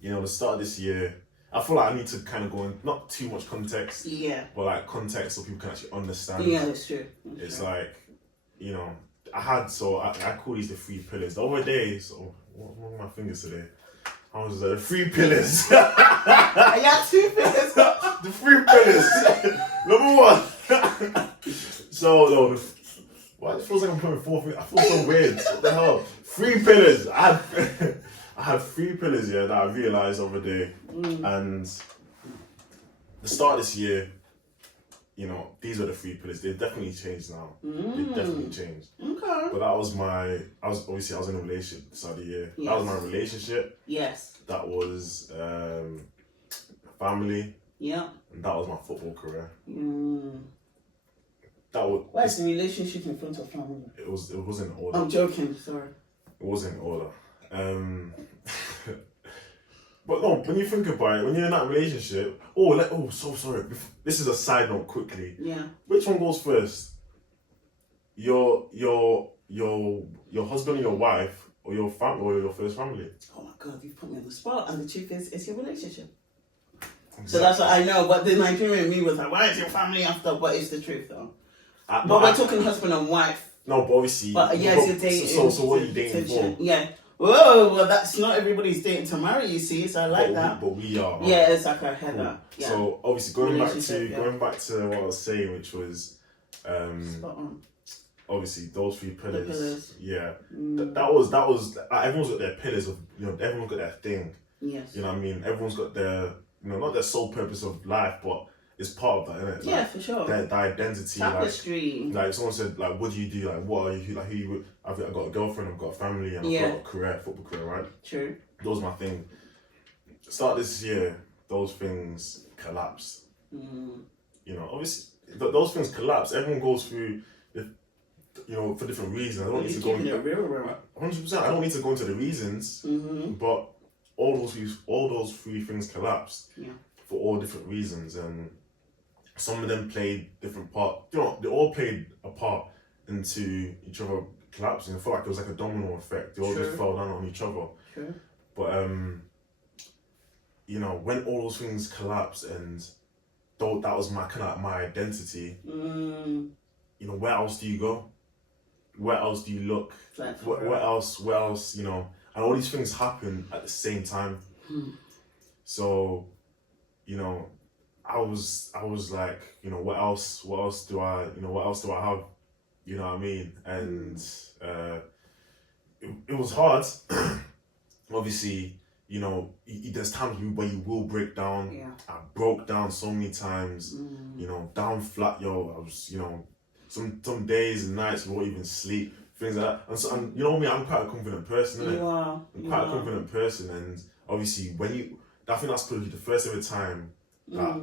the start of this year, I feel like I need to kind of go in not too much context, Yeah. but like context so people can actually understand. Yeah, that's true. It's like, I call these the 3 pillars. The other day, so what were my fingers today? I was the 3 pillars. I got 2 pillars. The 3 pillars. Number 1. So no, why it feels like I'm putting 4 fingers? I feel so weird. What the hell? 3 pillars. I had 3 pillars that I realised over the day, and the start of this year, these are the 3 pillars. They've definitely changed now. They've definitely changed. Okay. But that was I was in a relationship at the start of the year. Yes. That was my relationship. Yes. That was family. Yeah. And that was my football career. Where's the relationship in front of family? It wasn't in order. I'm joking, sorry. It wasn't in order. But no, when you think about it, when you're in that relationship, so sorry. This is a side note quickly. Yeah. Which one goes first? Your husband or your wife, or your family, or your first family? Oh my God, you've put me on the spot. And the truth is, it's your relationship. Exactly. So that's what I know. But the Nigerian me was like, why is your family after? But it's the truth though. We're talking husband and wife. No, but obviously. But yes, you're dating. So what are you dating for? Yeah. Whoa, well, that's not everybody's dating to marry, you see, so I like that. But we are. Yeah, it's like I heard Cool. that. Yeah. So obviously going back Relationship, to what I was saying, which was Spot on. obviously those 3 pillars. The pillars. Yeah. That was everyone's got their pillars of everyone's got their thing. Yes. You know what I mean? Everyone's got their not their sole purpose of life, but it's part of that, isn't it? Yeah, for sure. Their identity. Tapestry. Like someone said, like, what do you do? Like, what are you? Like, who you? I've got a girlfriend. I've got a family, and I've got a career, football career, right? True. That was my thing. Start this year, those things collapsed. Obviously, those things collapse. Everyone goes through, for different reasons. I don't need to go into 100%. I don't need to go into the reasons, but all those three things collapsed. Yeah. For all different reasons, and some of them played different part. You know, they all played a part into each other collapsing. I felt like it was like a domino effect. They all just fell down on each other. Sure. But you know, when all those things collapsed, and though that was my kind of my identity. You know, where else do you go? Where else do you look? Where else? You know, and all these things happen at the same time. So, you know, I was like, you know, what else do I have? You know what I mean? And it was hard. Obviously, you know, there's times where you will break down. Yeah. I broke down so many times. You know, down flat, yo. I was, you know, some days and nights we won't even sleep. Things like that. And you know me, I'm quite a confident person, innit? You are. I'm quite a confident person, and obviously I think that's probably the first ever time that,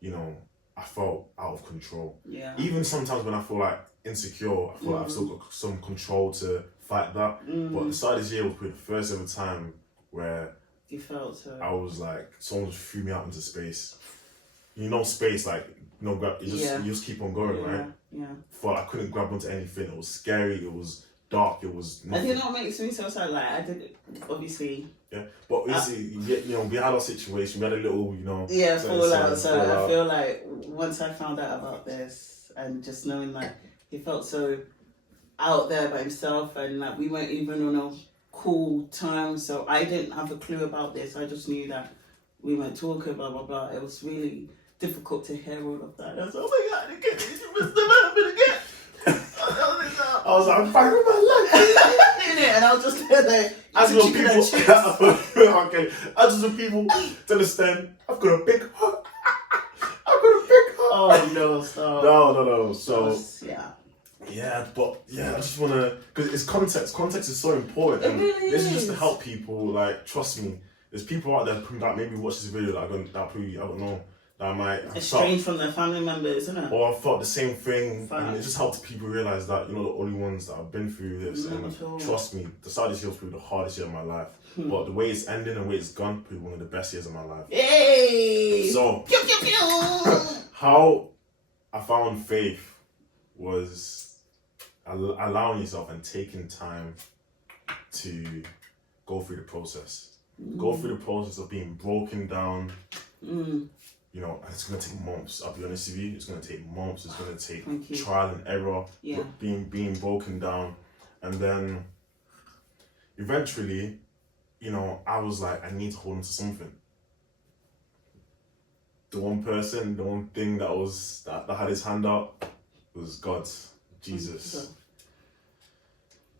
you know, I felt out of control. Yeah. Even sometimes when I feel like insecure, I feel like I've still got some control to fight that. But the start of this year was probably the first ever time where you felt so. I was like, someone just threw me out into space. You know, space, like, you know, you just keep on going, right? Yeah. But I couldn't grab onto anything. It was scary. It was dark. It was nothing. I think that makes me so sad. Like, I did, obviously. Yeah, but obviously, you know, we had our situation. We had a little, you know. Yeah, fallout. So I feel like once I found out about this, and just knowing like he felt so out there by himself, and like we weren't even on a cool terms, so I didn't have a clue about this. I just knew that we weren't talking, blah blah blah. It was really difficult to hear all of that. I was like, oh my god, again, you must never happen again. I was like, I'm fighting with my life. And I was just there. As for people, okay. As for people to understand, I've got a big heart. I've got a big heart. Oh no, stop. No. So yeah, but I just wanna, because it's context. Context is so important, and really this is just to help people. Like, trust me, there's people out there that maybe watch this video that probably, I don't know, that might estranged from their family members, isn't it? Or I felt the same thing, and it just helped people realize that you're not the only ones that have been through this. And trust me, the start of this year was probably the hardest year of my life. But the way it's ending and the way it's gone, probably one of the best years of my life. Yay! So, pew, pew, pew. How I found faith was allowing yourself and taking time to go through the process. Go through the process of being broken down. You know, and it's going to take months. I'll be honest with you. It's going to take months. It's going to take trial and error. Yeah. Being broken down. And then eventually, you know, I was like, I need to hold on to something. The one thing that had his hand out was God, Jesus.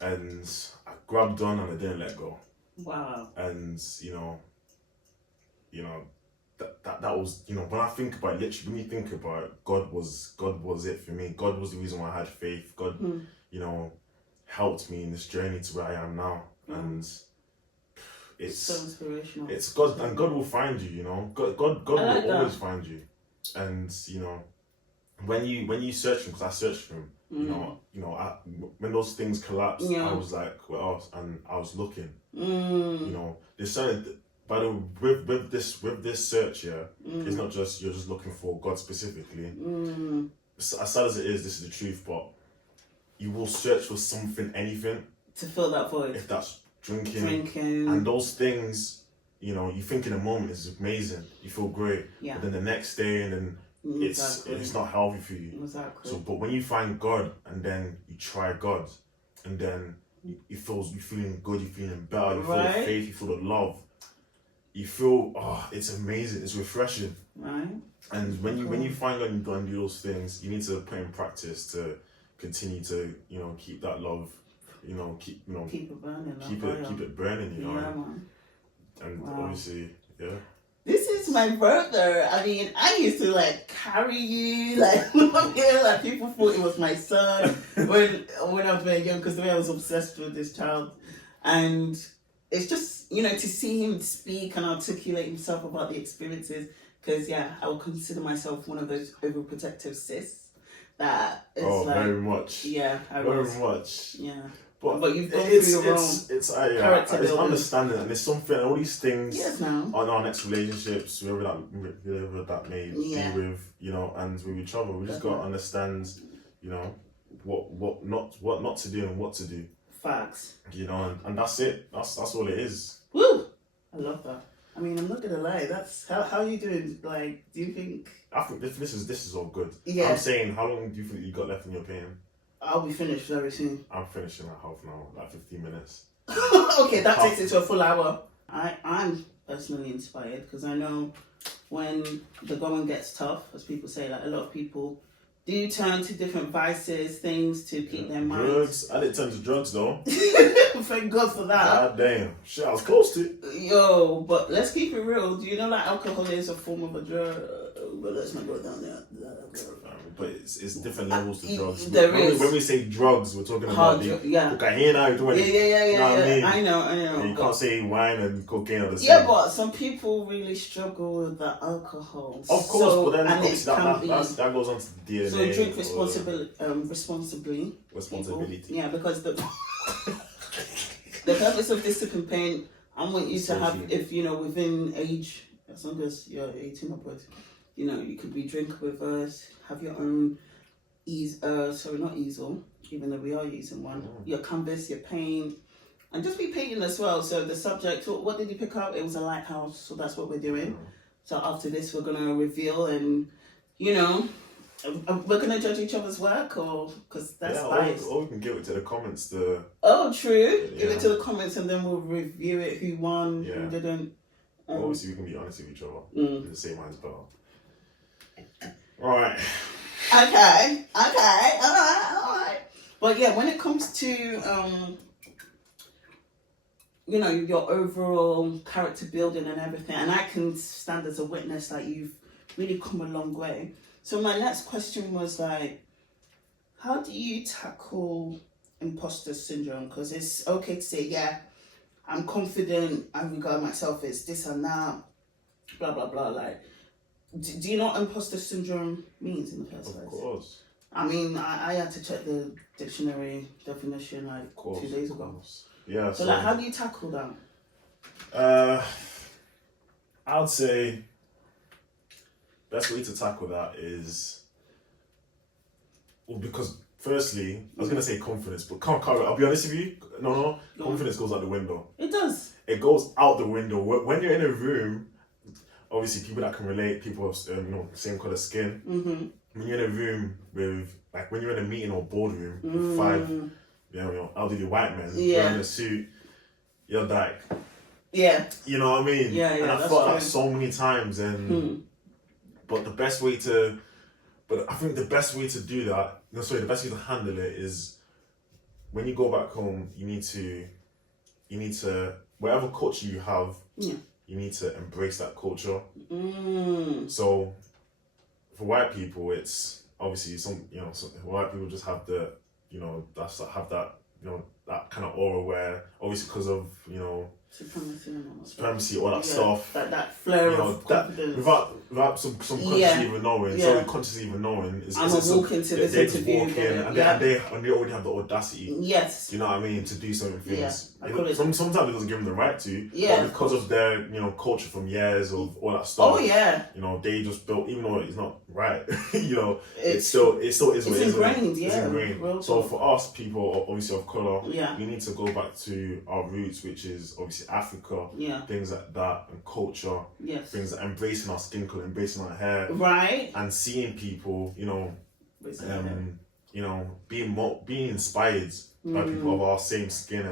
And I grabbed on and I didn't let go. Wow. And, you know, that was, you know, when I think about it, literally, when you think about it, God was it for me. God was the reason why I had faith. God, you know, helped me in this journey to where I am now. And it's so inspirational. It's God, and God will find you, you know. God will always find you. And, you know, when you search him, because I searched for him, you know, when those things collapsed, I was like, what else? And I was looking. You know, there's certain, by the with this search here, it's not just you're just looking for God specifically. As sad as it is, this is the truth, but you will search for something, anything to fill that void. If that's drinking, and those things, you know, you think in a moment it's amazing, you feel great, but then the next day, and then it's not healthy for you. Exactly. So, but when you find God and then you try God, and then you're feeling good, you're feeling better, you feel the faith, you feel the love, you feel it's amazing, it's refreshing. Right. And when you find God and go and do those things, you need to put in practice to continue to, you know, keep that love, you know, keep it burning, keep it burning, you know. Man. And obviously, This is my brother. I mean, I used to like carry you, like like people thought it was my son when I was very young, because the way I was obsessed with this child, and it's just, you know, to see him speak and articulate himself about the experiences, because I would consider myself one of those overprotective sis. that it's like very much. Yeah, I Very was. much. Yeah. But you've gone through your own it's character it's building. understanding, and it's something. All these things Yes, now. on our next relationships, whoever that may Yeah. be with, and with each other, we just gotta understand, what not to do and what to do. Facts. And that's it. That's all it is. Woo! I love that. I mean, I'm not gonna lie. That's how are you doing? Like, do you think? I think this is all good. Yeah. I'm saying, how long do you think you got left in your pain? I'll be finished very soon. I'm finishing like half an hour, like 15 minutes. Okay, that takes it to a full hour. I'm personally inspired because I know when the going gets tough, as people say, like a lot of people do turn to different vices, things to keep their minds. Drugs. I didn't turn to drugs though. Thank God for that. God damn. Shit, I was close to it. Yo, but let's keep it real. Do you know that alcohol is a form of a drug? But let's not go down there. But it's different levels to drugs. When we say drugs, we're talking about cocaine. Yeah. You know what I mean? I know. And you can't say wine and cocaine are the same. Yeah, but some people really struggle with the alcohol. Of course, but then obviously that goes on to the DNA. So drink responsibly. Responsibility. People. Yeah, because the purpose of this campaign, I want you to have, if within age, as long as you're 18 upwards, you could be drinking with us, have your own not easel, even though we are using one, your canvas, your paint, and just be painting as well. So the subject, what did you pick up? It was a lighthouse, so that's what we're doing. So after this, we're gonna reveal, and we're gonna judge each other's work, or because that's biased. Or we can give it to the comments. True. Give it to the comments, and then we'll review it. Who won? Who didn't? Obviously, we can be honest with each other. The same mine's better. All right. Okay. All right. But yeah, when it comes to your overall character building and everything, and I can stand as a witness that you've really come a long way. So my next question was like, how do you tackle imposter syndrome? Because it's okay to say, yeah, I'm confident, I regard myself as this and that, blah, blah, blah. Like, do you know what imposter syndrome means in the first place? Of course. I mean, I had to check the dictionary definition like 2 days ago. Yeah. So like, how do you tackle that? I'd say best way to tackle that is, because firstly, I was gonna say confidence, but I'll be honest with you. No, confidence goes out the window. It does. It goes out the window when you're in a room. Obviously, people that can relate, people of same color skin. Mm-hmm. When you're in a room with, like, when you're in a meeting or boardroom with five, elderly white men wearing a suit, you're like, you know what I mean? Yeah. And I thought that so many times, and but I think the best way to do that, the best way to handle it is when you go back home, you need to whatever culture you have, you need to embrace that culture. So for white people, it's obviously white people just have have that kind of aura where, obviously because of supremacy, all that stuff. That flare of confidence. Without some consciously even knowing. So consciously even knowing is I'm gonna walk into this interview. And they already have the audacity. Yes. You know what I mean? To do certain things. Yeah, sometimes it doesn't give them the right to. Yeah. But because of their culture from years of all that stuff. Oh yeah. They just built, even though it's not right. It still is what it is. It's ingrained. It's ingrained. So for us, people obviously of color, we need to go back to our roots, which is obviously Africa. Yeah. Things like that, and culture. Yes. Things like embracing our skin color, embracing our hair. Right. And seeing people, being inspired by people of our same skin,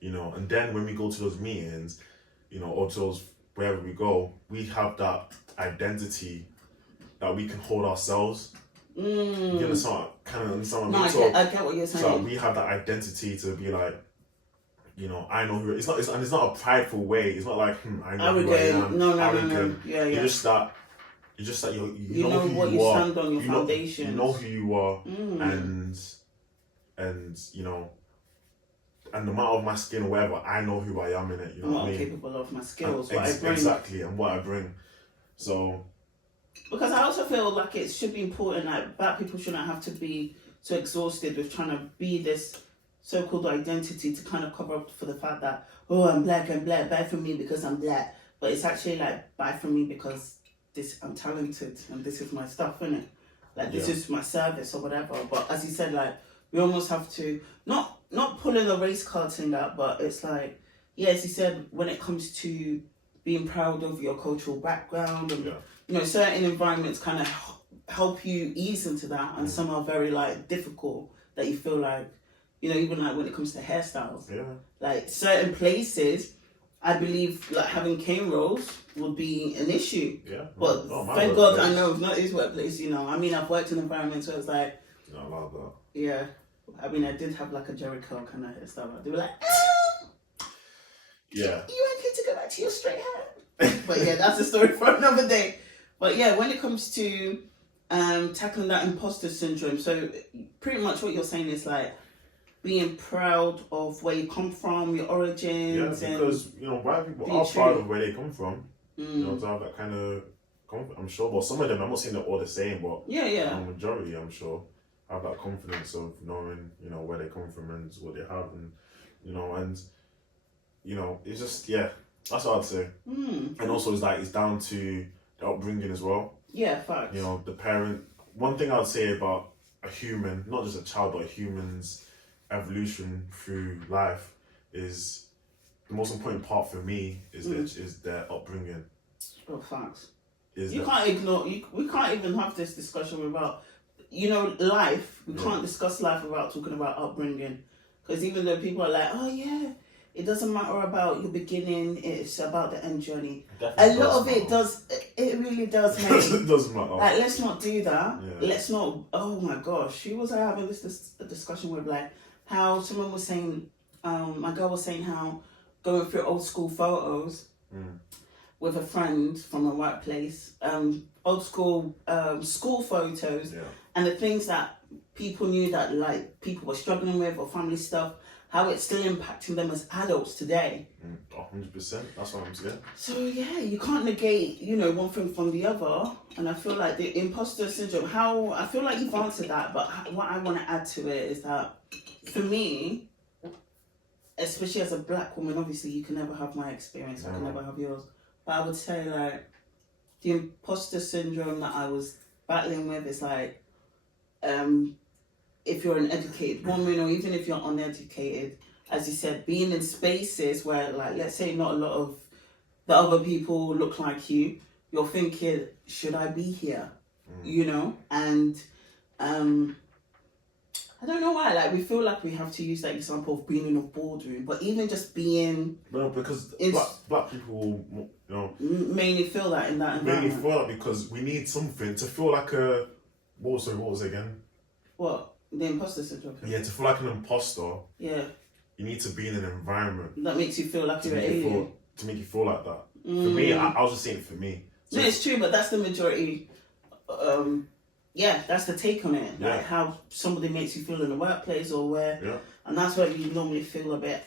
and then when we go to those meetings, or to those wherever we go, we have that identity that we can hold ourselves. You understand? Kind of understand what I mean? I get what you're saying. So we have that identity to be like, I know who. It's not a prideful way. It's not like I know who I am. No. Yeah. You're just that you know who what you are. Stand on your foundation. You know who you are, and and no matter of my skin or whatever, I know who I am in it. You know what I mean? I'm capable of my skills. Exactly, and what I bring. So Because I also feel like it should be important that black people shouldn't have to be so exhausted with trying to be this so-called identity to kind of cover up for the fact that, oh, I'm black, bye for me because I'm black. But it's actually like, bye for me because I'm talented and this is my stuff, innit? Like, this is my service or whatever. But as you said, like, we almost have to, not pulling the race card thing out, but it's like, yeah, as you said, when it comes to being proud of your cultural background and, you know, certain environments kind of help you ease into that, and some are very like difficult that you feel like, you know, even like when it comes to hairstyles, like certain places, I believe like having cane rolls would be an issue. But thank God I know it's not his workplace. You know, I mean, I've worked in environments where it's like, I love that. Yeah, I mean, I did have like a Jerry Curl kind of hairstyle. They were like, you okay to go back to your straight hair? But yeah, that's a story for another day. But yeah, when it comes to tackling that imposter syndrome, so pretty much what you're saying is like being proud of where you come from, your origins. Yeah, because, you know, white people are proud of where they come from. You know, to have that kind of confidence, I'm sure. Well, some of them, I'm not saying they're all the same, but the majority, I'm sure, have that confidence of knowing, you know, where they come from and what they have, and, you know, it's just, that's what I'd say. And also, it's like, it's down to the upbringing as well. Yeah, facts. You know, the parent. One thing I'd say about a human, not just a child, but a human's evolution through life, is the most important part for me is their upbringing. Oh, facts. Can't ignore. We can't even have this discussion without, you know, life. We can't discuss life without talking about upbringing, because even though people are like, oh yeah, it doesn't matter about your beginning, it's about the end journey. A lot of it does. It really does, mate. It doesn't matter. Like, let's not do that. Let's not. Oh my gosh, who was I having this discussion with? Like, how someone was saying, my girl was saying how going through old school photos with a friend from a workplace, old school school photos, and the things that people knew that like people were struggling with or family stuff, how it's still impacting them as adults today. 100%. That's what I'm saying. So yeah, you can't negate, you know, one thing from the other. And I feel like the imposter syndrome, I feel like you've answered that, but what I want to add to it is that for me, especially as a black woman, obviously you can never have my experience, I can never have yours. But I would say like the imposter syndrome that I was battling with is like, if you're an educated woman or even if you're uneducated, as you said, being in spaces where, like, let's say not a lot of the other people look like you, you're thinking, should I be here? You know? And I don't know why, like, we feel like we have to use that example of being in a boardroom, but even just being... No, because black people, you know... Mainly feel that in that environment. Mainly feel that because we need something to feel like a... What was it again? What? The imposter syndrome? Yeah, to feel like an imposter. Yeah. You need to be in an environment that makes you feel like you're an alien. To make you feel like that. For me, I was just saying for me. So no, it's true, but that's the majority. That's the take on it. Like how somebody makes you feel in the workplace or where. Yeah. And that's where you normally feel a bit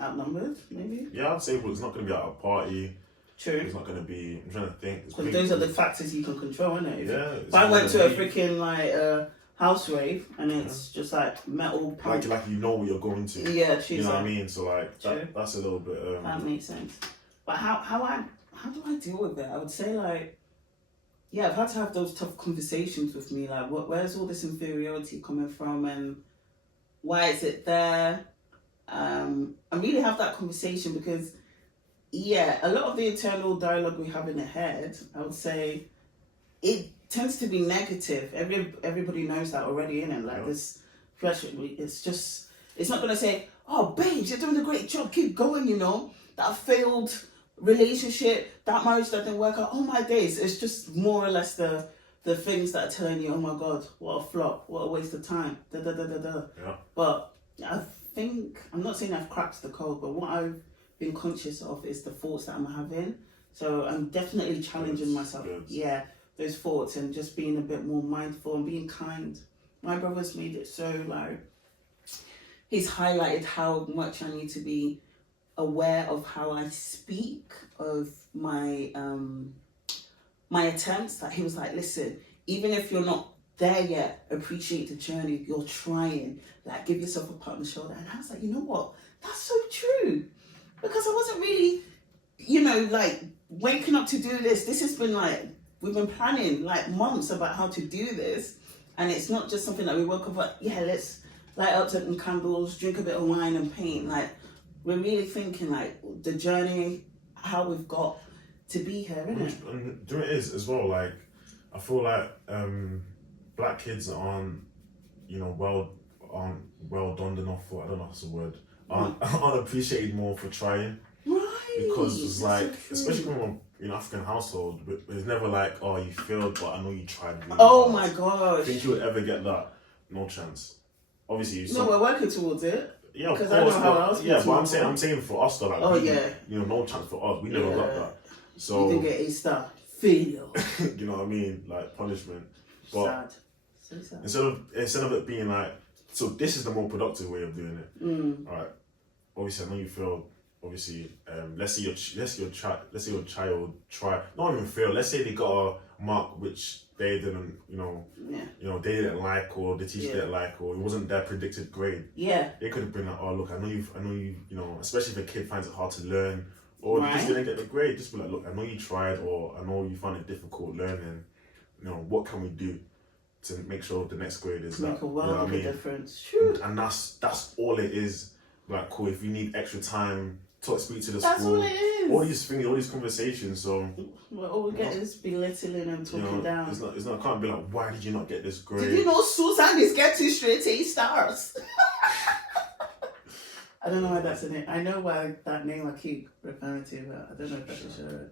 outnumbered, maybe. Yeah, I'd say it's not going to be at a party. True. It's not going to be. I'm trying to think. Because those are the factors you can control, isn't it? If I went to a freaking like house rave and it's just like metal punk. Like you know what you're going to. Yeah, true. You know what I mean? So like that's a little bit. That makes sense. But how do I deal with it? I would say like, I've had to have those tough conversations with me. Like, where's all this inferiority coming from, and why is it there? And really have that conversation because, a lot of the internal dialogue we have in the head, I would say, it tends to be negative. Everybody knows that already, innit? Like this pressure, it's not gonna say, oh babes, you're doing a great job, keep going, you know. That failed relationship, that marriage that didn't work out, oh my days. It's just more or less the things that are telling you, oh my god, what a flop, what a waste of time. But I think, I'm not saying I've cracked the code, but what I've been conscious of is the thoughts that I'm having. So I'm definitely challenging myself. Yeah, those thoughts and just being a bit more mindful and being kind. My brother's made it so like, he's highlighted how much I need to be aware of how I speak, of my my attempts, that he was like, listen, even if you're not there yet, appreciate the journey. You're trying. Like, give yourself a pat on the shoulder. And I was like, you know what? That's so true. Because I wasn't really, like waking up to do this. This has been like, we've been planning like months about how to do this. And it's not just something that we woke up, but yeah, let's light up some candles, drink a bit of wine and paint. Like, we're really thinking like the journey, how we've got to be here, isn't it? And do it is as well. Like, I feel like black kids aren't well done enough for, I don't know if that's a word, aren't appreciated more for trying. Right. Because it's like, so especially when we're in African household, it's never like, oh, you failed, but I know you tried really oh hard. my gosh. Think you would ever get that? No chance. Obviously, No, we're working towards it. yeah, of because course. I know how else. Yeah, but I'm saying for us though, like, oh yeah, no chance for us. We never got that. you So didn't get a star. Fail. you know what I mean? Like punishment. But Sad. So sad. instead of it being like, so this is the more productive way of doing it. All right. Obviously, I know you failed. Obviously, let's say your child try, not even fail. Let's say they got a mark which they didn't, they didn't like, or the teacher didn't like, or it wasn't their predicted grade. Yeah. They could have been like, oh look, I know you, especially if a kid finds it hard to learn, or you just didn't get the grade. Just be like, look, I know you tried, or I know you found it difficult learning. What can we do to make sure the next grade is make a world of a difference? True. And that's all it is. Like, cool. If you need extra time, speak to the that's school. That's all it is. All these things, all these conversations. So all we get is belittling and talking down. It's not. It can't be like, why did you not get this grade? Did you know Susan is getting straight A stars? I don't know why that's in it. I know why that name I keep referring to, but I don't know if that's a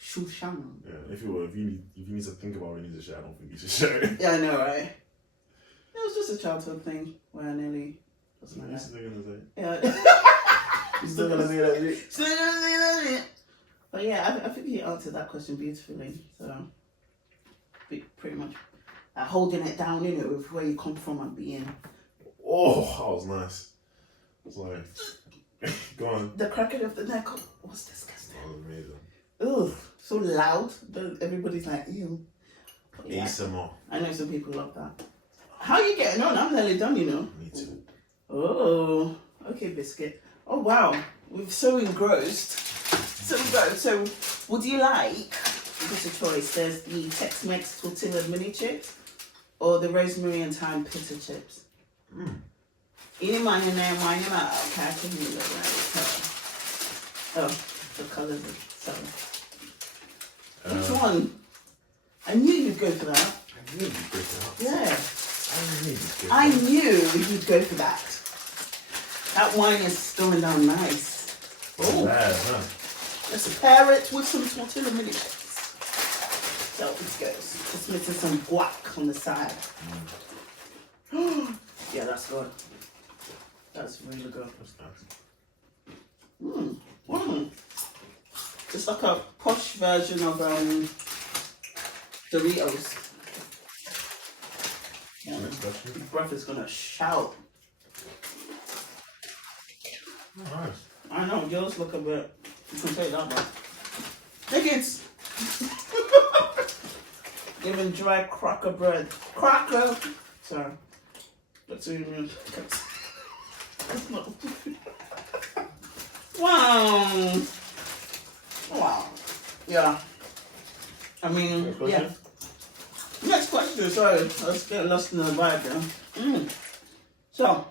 Shushan. Yeah, if you need to think about it, you need to share. I don't think you should share it. Yeah, I know, right? It was just a childhood thing where I nearly wasn't like Still gonna say. Yeah. You're still gonna say that bit. Still gonna say that bit. But yeah, I think he answered that question beautifully. So pretty much holding it down, with where you come from and being. Oh, that was nice. It's like, go on. The cracking of the neck was disgusting. That was amazing. Ugh, so loud that everybody's like, ew. Yeah, ASMR. I know some people love that. How are you getting on? I'm nearly done, Me too. Oh, okay, biscuit. Oh wow, we're so engrossed. So would you like, just a choice, there's the Tex-Mex tortilla mini chips or the rosemary and thyme pita chips? Any money in there, money out. Okay, I can hear that right. Oh, the colours are so. Which one? I knew you'd go for that. I knew you'd go for that. Yeah. I knew you'd go for that. That wine is going down nice. Oh, huh? Let's pair it with some tortilla mini chips. So it goes. Just mixing some guac on the side. Yeah, that's good. That's really good. That's nice. It's like a posh version of Doritos. Yeah. Next question. Your breath is gonna shout. Oh, nice. I know, yours look a bit. You can take that one. Take it! Even dry cracker bread. Cracker! Sorry. That's what you mean. That's not. Wow! Wow. Yeah. I mean, Next question? Yeah. Next question, sorry. Let's get lost in the vibe there. So,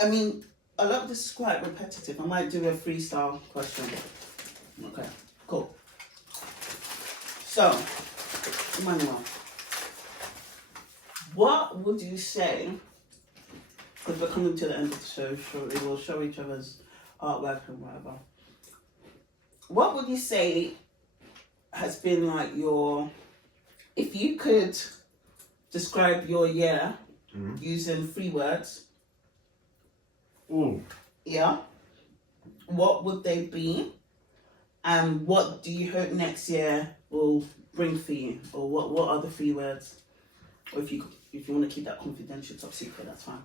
I mean, a lot of this is quite repetitive. I might do a freestyle question. Okay, cool. So, Emmanuel, what would you say, because we're coming to the end of the show shortly, we'll show each other's artwork and whatever. What would you say has been like if you could describe your year using 3 words, Ooh. yeah, what would they be? And what do you hope next year will bring for you? Or what are the 3 words? Or if you want to keep that confidential, top secret, that's fine.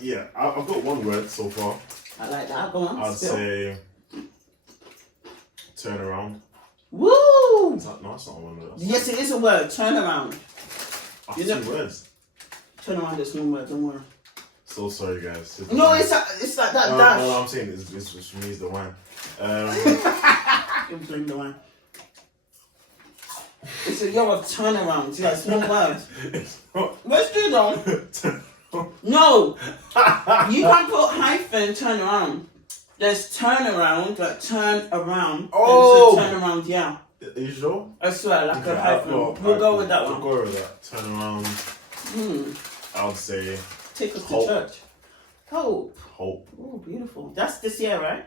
Yeah, I've got 1 word so far. I like that. Go on. I'd say turn around. Woo! No, that's not one word. Yes, it is a word. Turn around. That's two words. Turn around is one word. Don't worry. So sorry, guys. No, it's like that dash. No, I'm saying it's for me is the wine. You blame the wine. It's a year of turnarounds. Yeah, it's one word. Let's do though. No, you can't put hyphen turn around. There's turn around, like turn around. Oh, there's a turn around. Yeah. Are you sure? I swear, like a hyphen. We'll go with that one. We'll go with that. Turn around. I would say. Take us hope. to church. Hope. Hope. Oh, beautiful. That's this year, right?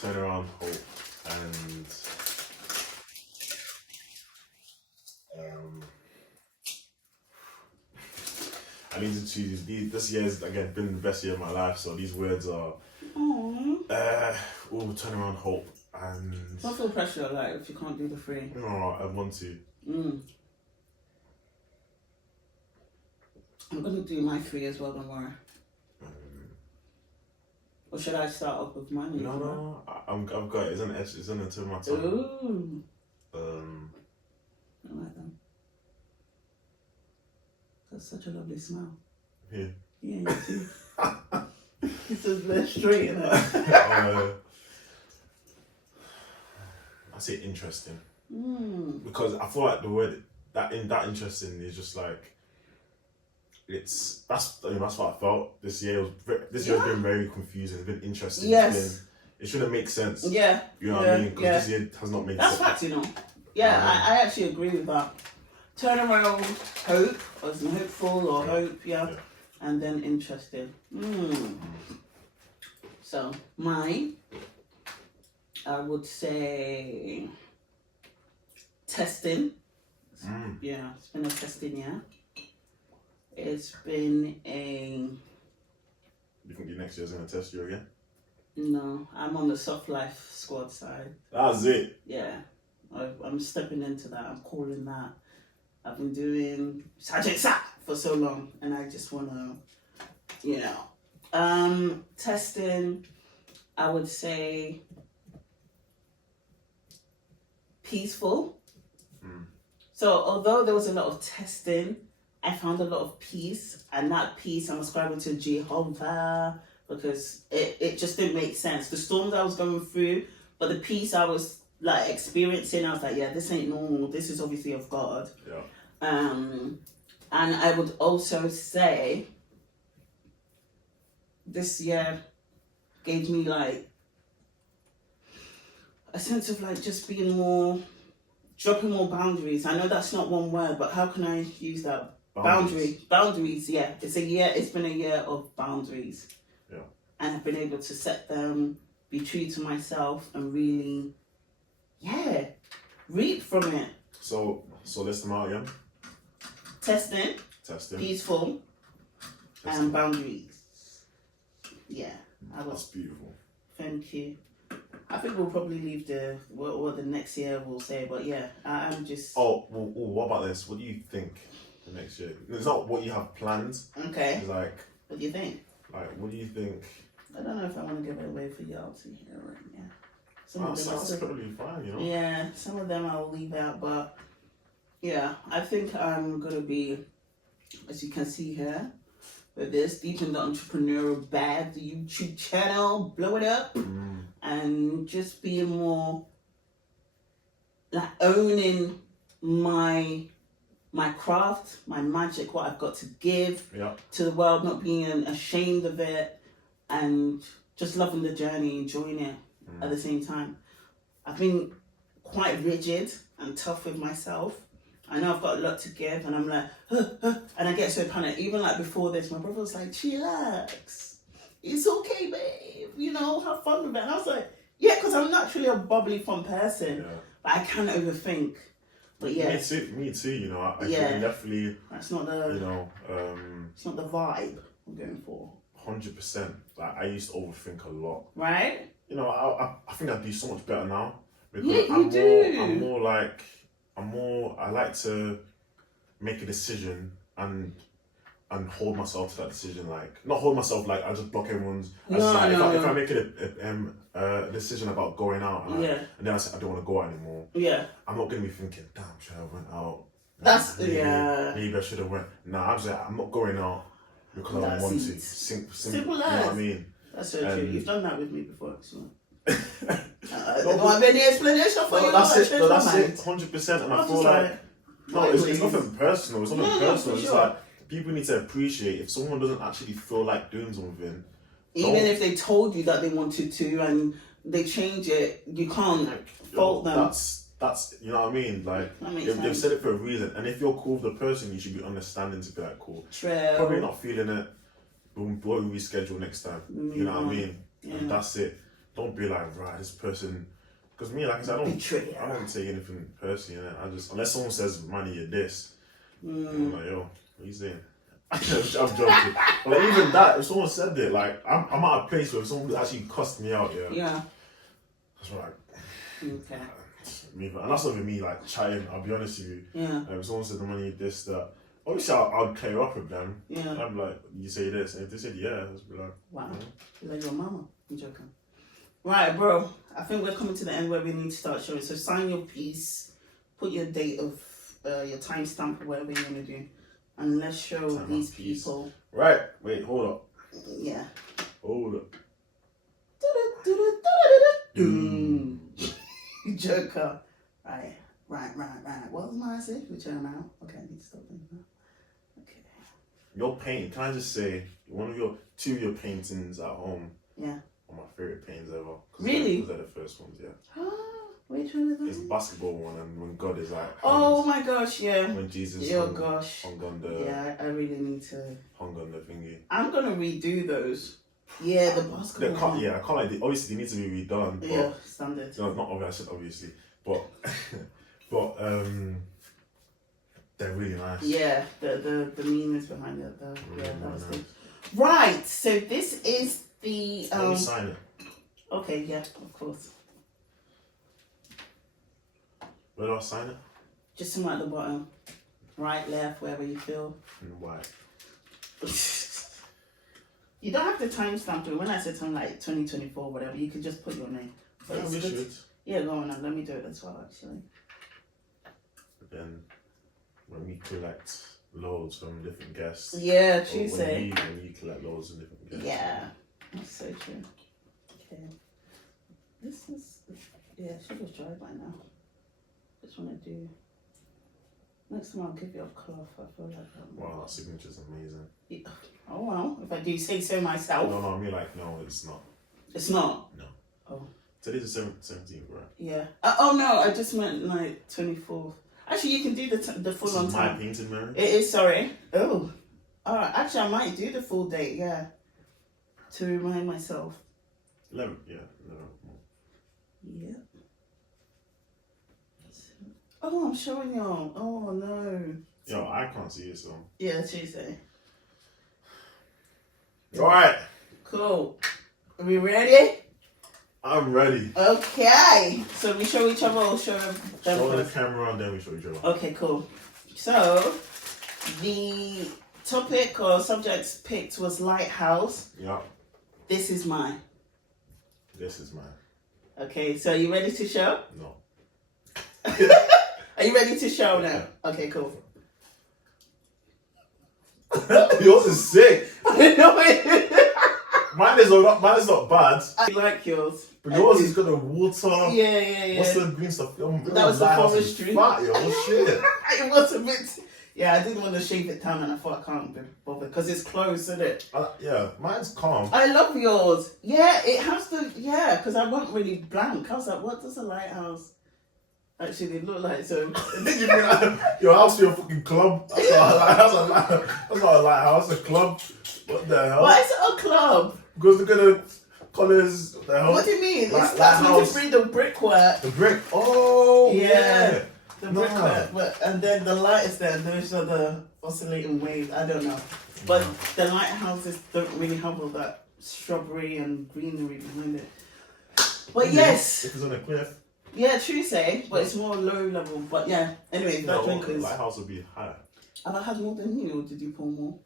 Turn around, hope, and I need to choose these. This year's again been the best year of my life, so these words are. Turn around, hope, and. Don't feel pressure, like if you can't do the three. No, I want to. I'm gonna do my three as well. Don't worry. Or should I start off with mine? No, I've got it. It's on the edge. It's on the tip of my tongue. Ooh. I like them. That's such a lovely smell. Yeah. Yeah, you too. It's just very straight in it. I say interesting. Because I feel like the word that interesting is just like that's what I felt this year. This year has been very confusing. It's been interesting. Yes. It shouldn't make sense. Yeah. You know what I mean? Because this year has not made sense. That's fact, you know. Yeah, I actually agree with that. Turn around, hope, or some hopeful or hope, yeah. And then interested. So mine, I would say testing. Yeah, it's been a testing year. It's been a. You think your next year's gonna test you again? No, I'm on the soft life squad side. That's it. Yeah, I'm stepping into that. I'm calling that. I've been doing Sergeant Sat for so long, and I just wanna, testing. I would say peaceful. So although there was a lot of testing, I found a lot of peace, and that peace I'm ascribing to Jehovah because it just didn't make sense. The storms I was going through, but the peace I was like experiencing, I was like, yeah, this ain't normal. This is obviously of God. Yeah. And I would also say this year gave me like a sense of like just being more, dropping more boundaries. I know that's not one word, but how can I use that? Boundaries, yeah. It's been a year of boundaries. Yeah. And I've been able to set them, be true to myself, and really, reap from it. So list them out again. Testing. Peaceful. Testing. And boundaries. Yeah. That's beautiful. Thank you. I think we'll probably leave what the next year will say, but yeah, I'm just. Oh, what about this? What do you think the next year? It's not what you have planned. Okay. It's like. What do you think? Like, what do you think? I don't know if I want to give it away for y'all to hear right now. That's totally fine, you know. Yeah, some of them I'll leave out, but yeah, I think I'm gonna be, as you can see here, with this deep in the entrepreneurial bag, the YouTube channel, blow it up, and just being more like owning my craft, my magic, what I've got to give to the world, not being ashamed of it, and just loving the journey, enjoying it at the same time. I've been quite rigid and tough with myself. I know I've got a lot to give, and I'm like, and I get so panicked. Even like before this, my brother was like, chillax, it's okay, babe, have fun with it. And I was like, yeah, because I'm naturally a bubbly, fun person, but I can overthink. But yeah, me too. I can definitely. That's not the. It's not the vibe I'm going for. 100%. Like I used to overthink a lot. Right. I think I do so much better now because I like to make a decision and and hold myself to that decision. Like, not hold myself, like, I just block everyone's. No, If I make a decision about going out and then I say I don't want to go out anymore, I'm not going to be thinking, damn, should I have went out? Maybe I should have went. Nah, I'm not going out because I don't want to. Simple, you know what I mean? That's so true. You've done that with me before, actually. I don't have any explanation for you. That's it, 100%. And I feel like, no, it's nothing personal. It's nothing personal. It's like, people need to appreciate if someone doesn't actually feel like doing something. Even if they told you that they wanted to and they change it, you can't fault them. That's you know what I mean? Like, they've said it for a reason. And if you're cool with the person, you should be understanding to be like, cool. True. Probably not feeling it. We'll reschedule next time. You know what I mean? Yeah. And that's it. Don't be like, right, this person. Because me, like I said, I don't take anything personally. Unless someone says, "Money, you're this." I'm like, yo, what are you saying? I'm joking. But even that, if someone said it, like, I'm at a place where if someone actually cussed me out, that's right. Okay. And that's not with me, like, chatting. I'll be honest with you. Yeah. If someone said the money, this, that. Obviously, I'll clear up with them. Yeah. I'm like, you say this, and if they said yeah, I'll be like, wow. Is that your mama? I'm joking. Right, bro. I think we're coming to the end where we need to start showing. So sign your piece, put your date of your timestamp or whatever you want to do, and let's show these people. Right. Wait. Hold up. Yeah. Hold up. Joker. Right. What was my signature now? Okay, I need to stop doing that. Okay. Your painting. Can I just say two of your paintings at home? Yeah. Are my favorite paintings ever. Really? Because they're the first ones. Yeah. Which one is that? It's a basketball one, and when God is like. Oh my gosh! Yeah. When Jesus. Oh gosh. Hung on the. Yeah, I really need to. Hung on the thingy. I'm gonna redo those. Yeah, the basketball one. Yeah, I can't like. Obviously, they need to be redone. But, yeah, standard. No, not obviously, but they're really nice. Yeah, the meanings behind it. Really was nice. Right. So this is the. Let me sign it. Okay. Yeah. Of course. Where do I sign it? Just somewhere at the bottom. Right, left, wherever you feel. And why? You don't have to timestamp it. When I said something like 2024, whatever, you can just put your name. But yeah, we should. Yeah, go on. Let me do it as well, actually. But then, when we collect loads from different guests. Yeah, Tuesday. When you collect loads from different guests. Yeah, that's so true. Okay. This is. Yeah, I should have tried by now. Just want to do. Next time I'll give you a cloth. I feel like that. Wow, that signature's amazing. Yeah. Oh well, if I do say so myself. No, I mean like no, it's not. It's not. No. Oh. Today's the 17th, right? Yeah. Oh no, I just meant like 24th. Actually, you can do the full on time. My painting, Mary. It is. Sorry. Oh. Alright. Actually, I might do the full date. Yeah. To remind myself. 11. Yeah. 11. Yeah. Oh, I'm showing y'all. Oh no. Yo, I can't see it, so. Yeah, Tuesday. Alright. Cool. Are we ready? I'm ready. Okay. So we show each other or show them Show the camera and then we show each other. Okay, cool. So the topic or subjects picked was lighthouse. Yeah. This is mine. This is mine. Okay, so are you ready to show? No. Are you ready to show now? Okay, cool. Yours is sick. Mine is not bad. I like yours. But yours is got the water. Yeah. What's the green stuff? That was the forestry. Fat, yo, shit. It was a bit. Yeah, I didn't want to shave it down, and I thought I can't be bothered because it's close, isn't it? Yeah, mine's calm. I love yours. Yeah, it has to. Yeah, because I wasn't really blank. I was like, what does a lighthouse actually look like? So your house be a fucking club. That's not a lighthouse. A club. What the hell? Why is it a club? Because look at the colours. What the hell? What do you mean? It's lighthouse. to free the brickwork. The brick. Oh yeah. The brickwork, and then the light is there, and those are the oscillating waves. I don't know. But the lighthouses don't really have all that shrubbery and greenery behind it. But yes. If it's on a cliff. Yeah, true say, but it's more low level. But yeah, anyway, that drink is. Lighthouse would be higher. And I had more than you, or did you pour more?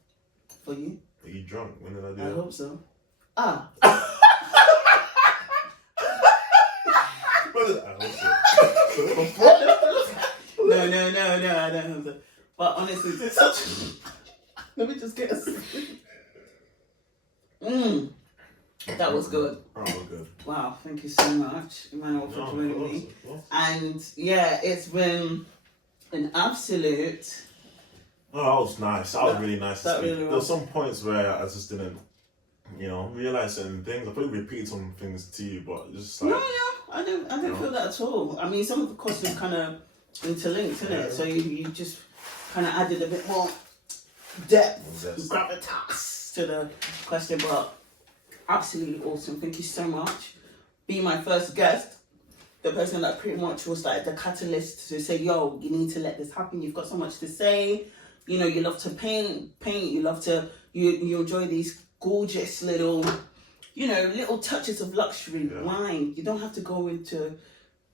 for you. Are you drunk? When did I do I that? hope so. Ah. I hope so. No, I don't have to. But honestly, this such. Let me just get a. That was good. Oh, good. Wow, thank you so much, Emmanuel, for joining me. And yeah, it's been an absolute. Oh, that was nice. That was really nice. That really there were some points where I just didn't, realize certain things. I probably repeated some things to you, but just like. No, I don't feel that at all. I mean, some of the questions kind of interlinked, isn't it? So you just kind of added a bit more depth, gravitas to the question, but absolutely awesome. Thank you so much. Be my first guest. The person that pretty much was like the catalyst to say, yo, you need to let this happen. You've got so much to say. You know, you love to paint. You love to, you enjoy these gorgeous little, little touches of luxury wine. You don't have to go into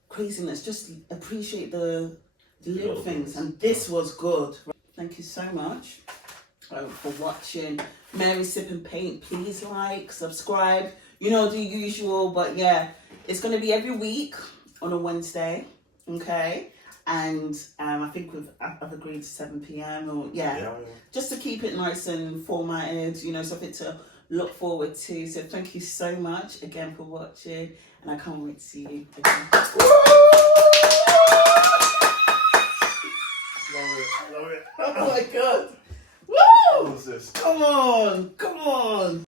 craziness. Just appreciate the little things. And this was good. Thank you so much for watching Mary Sip and Paint. Please like, subscribe, the usual. But yeah, it's going to be every week on a Wednesday. Okay. And I think I've agreed to 7 p.m. or just to keep it nice and formatted, something to look forward to. So thank you so much again for watching, and I can't wait to see you again. Love it. Oh my God. Woo! What was this? Come on.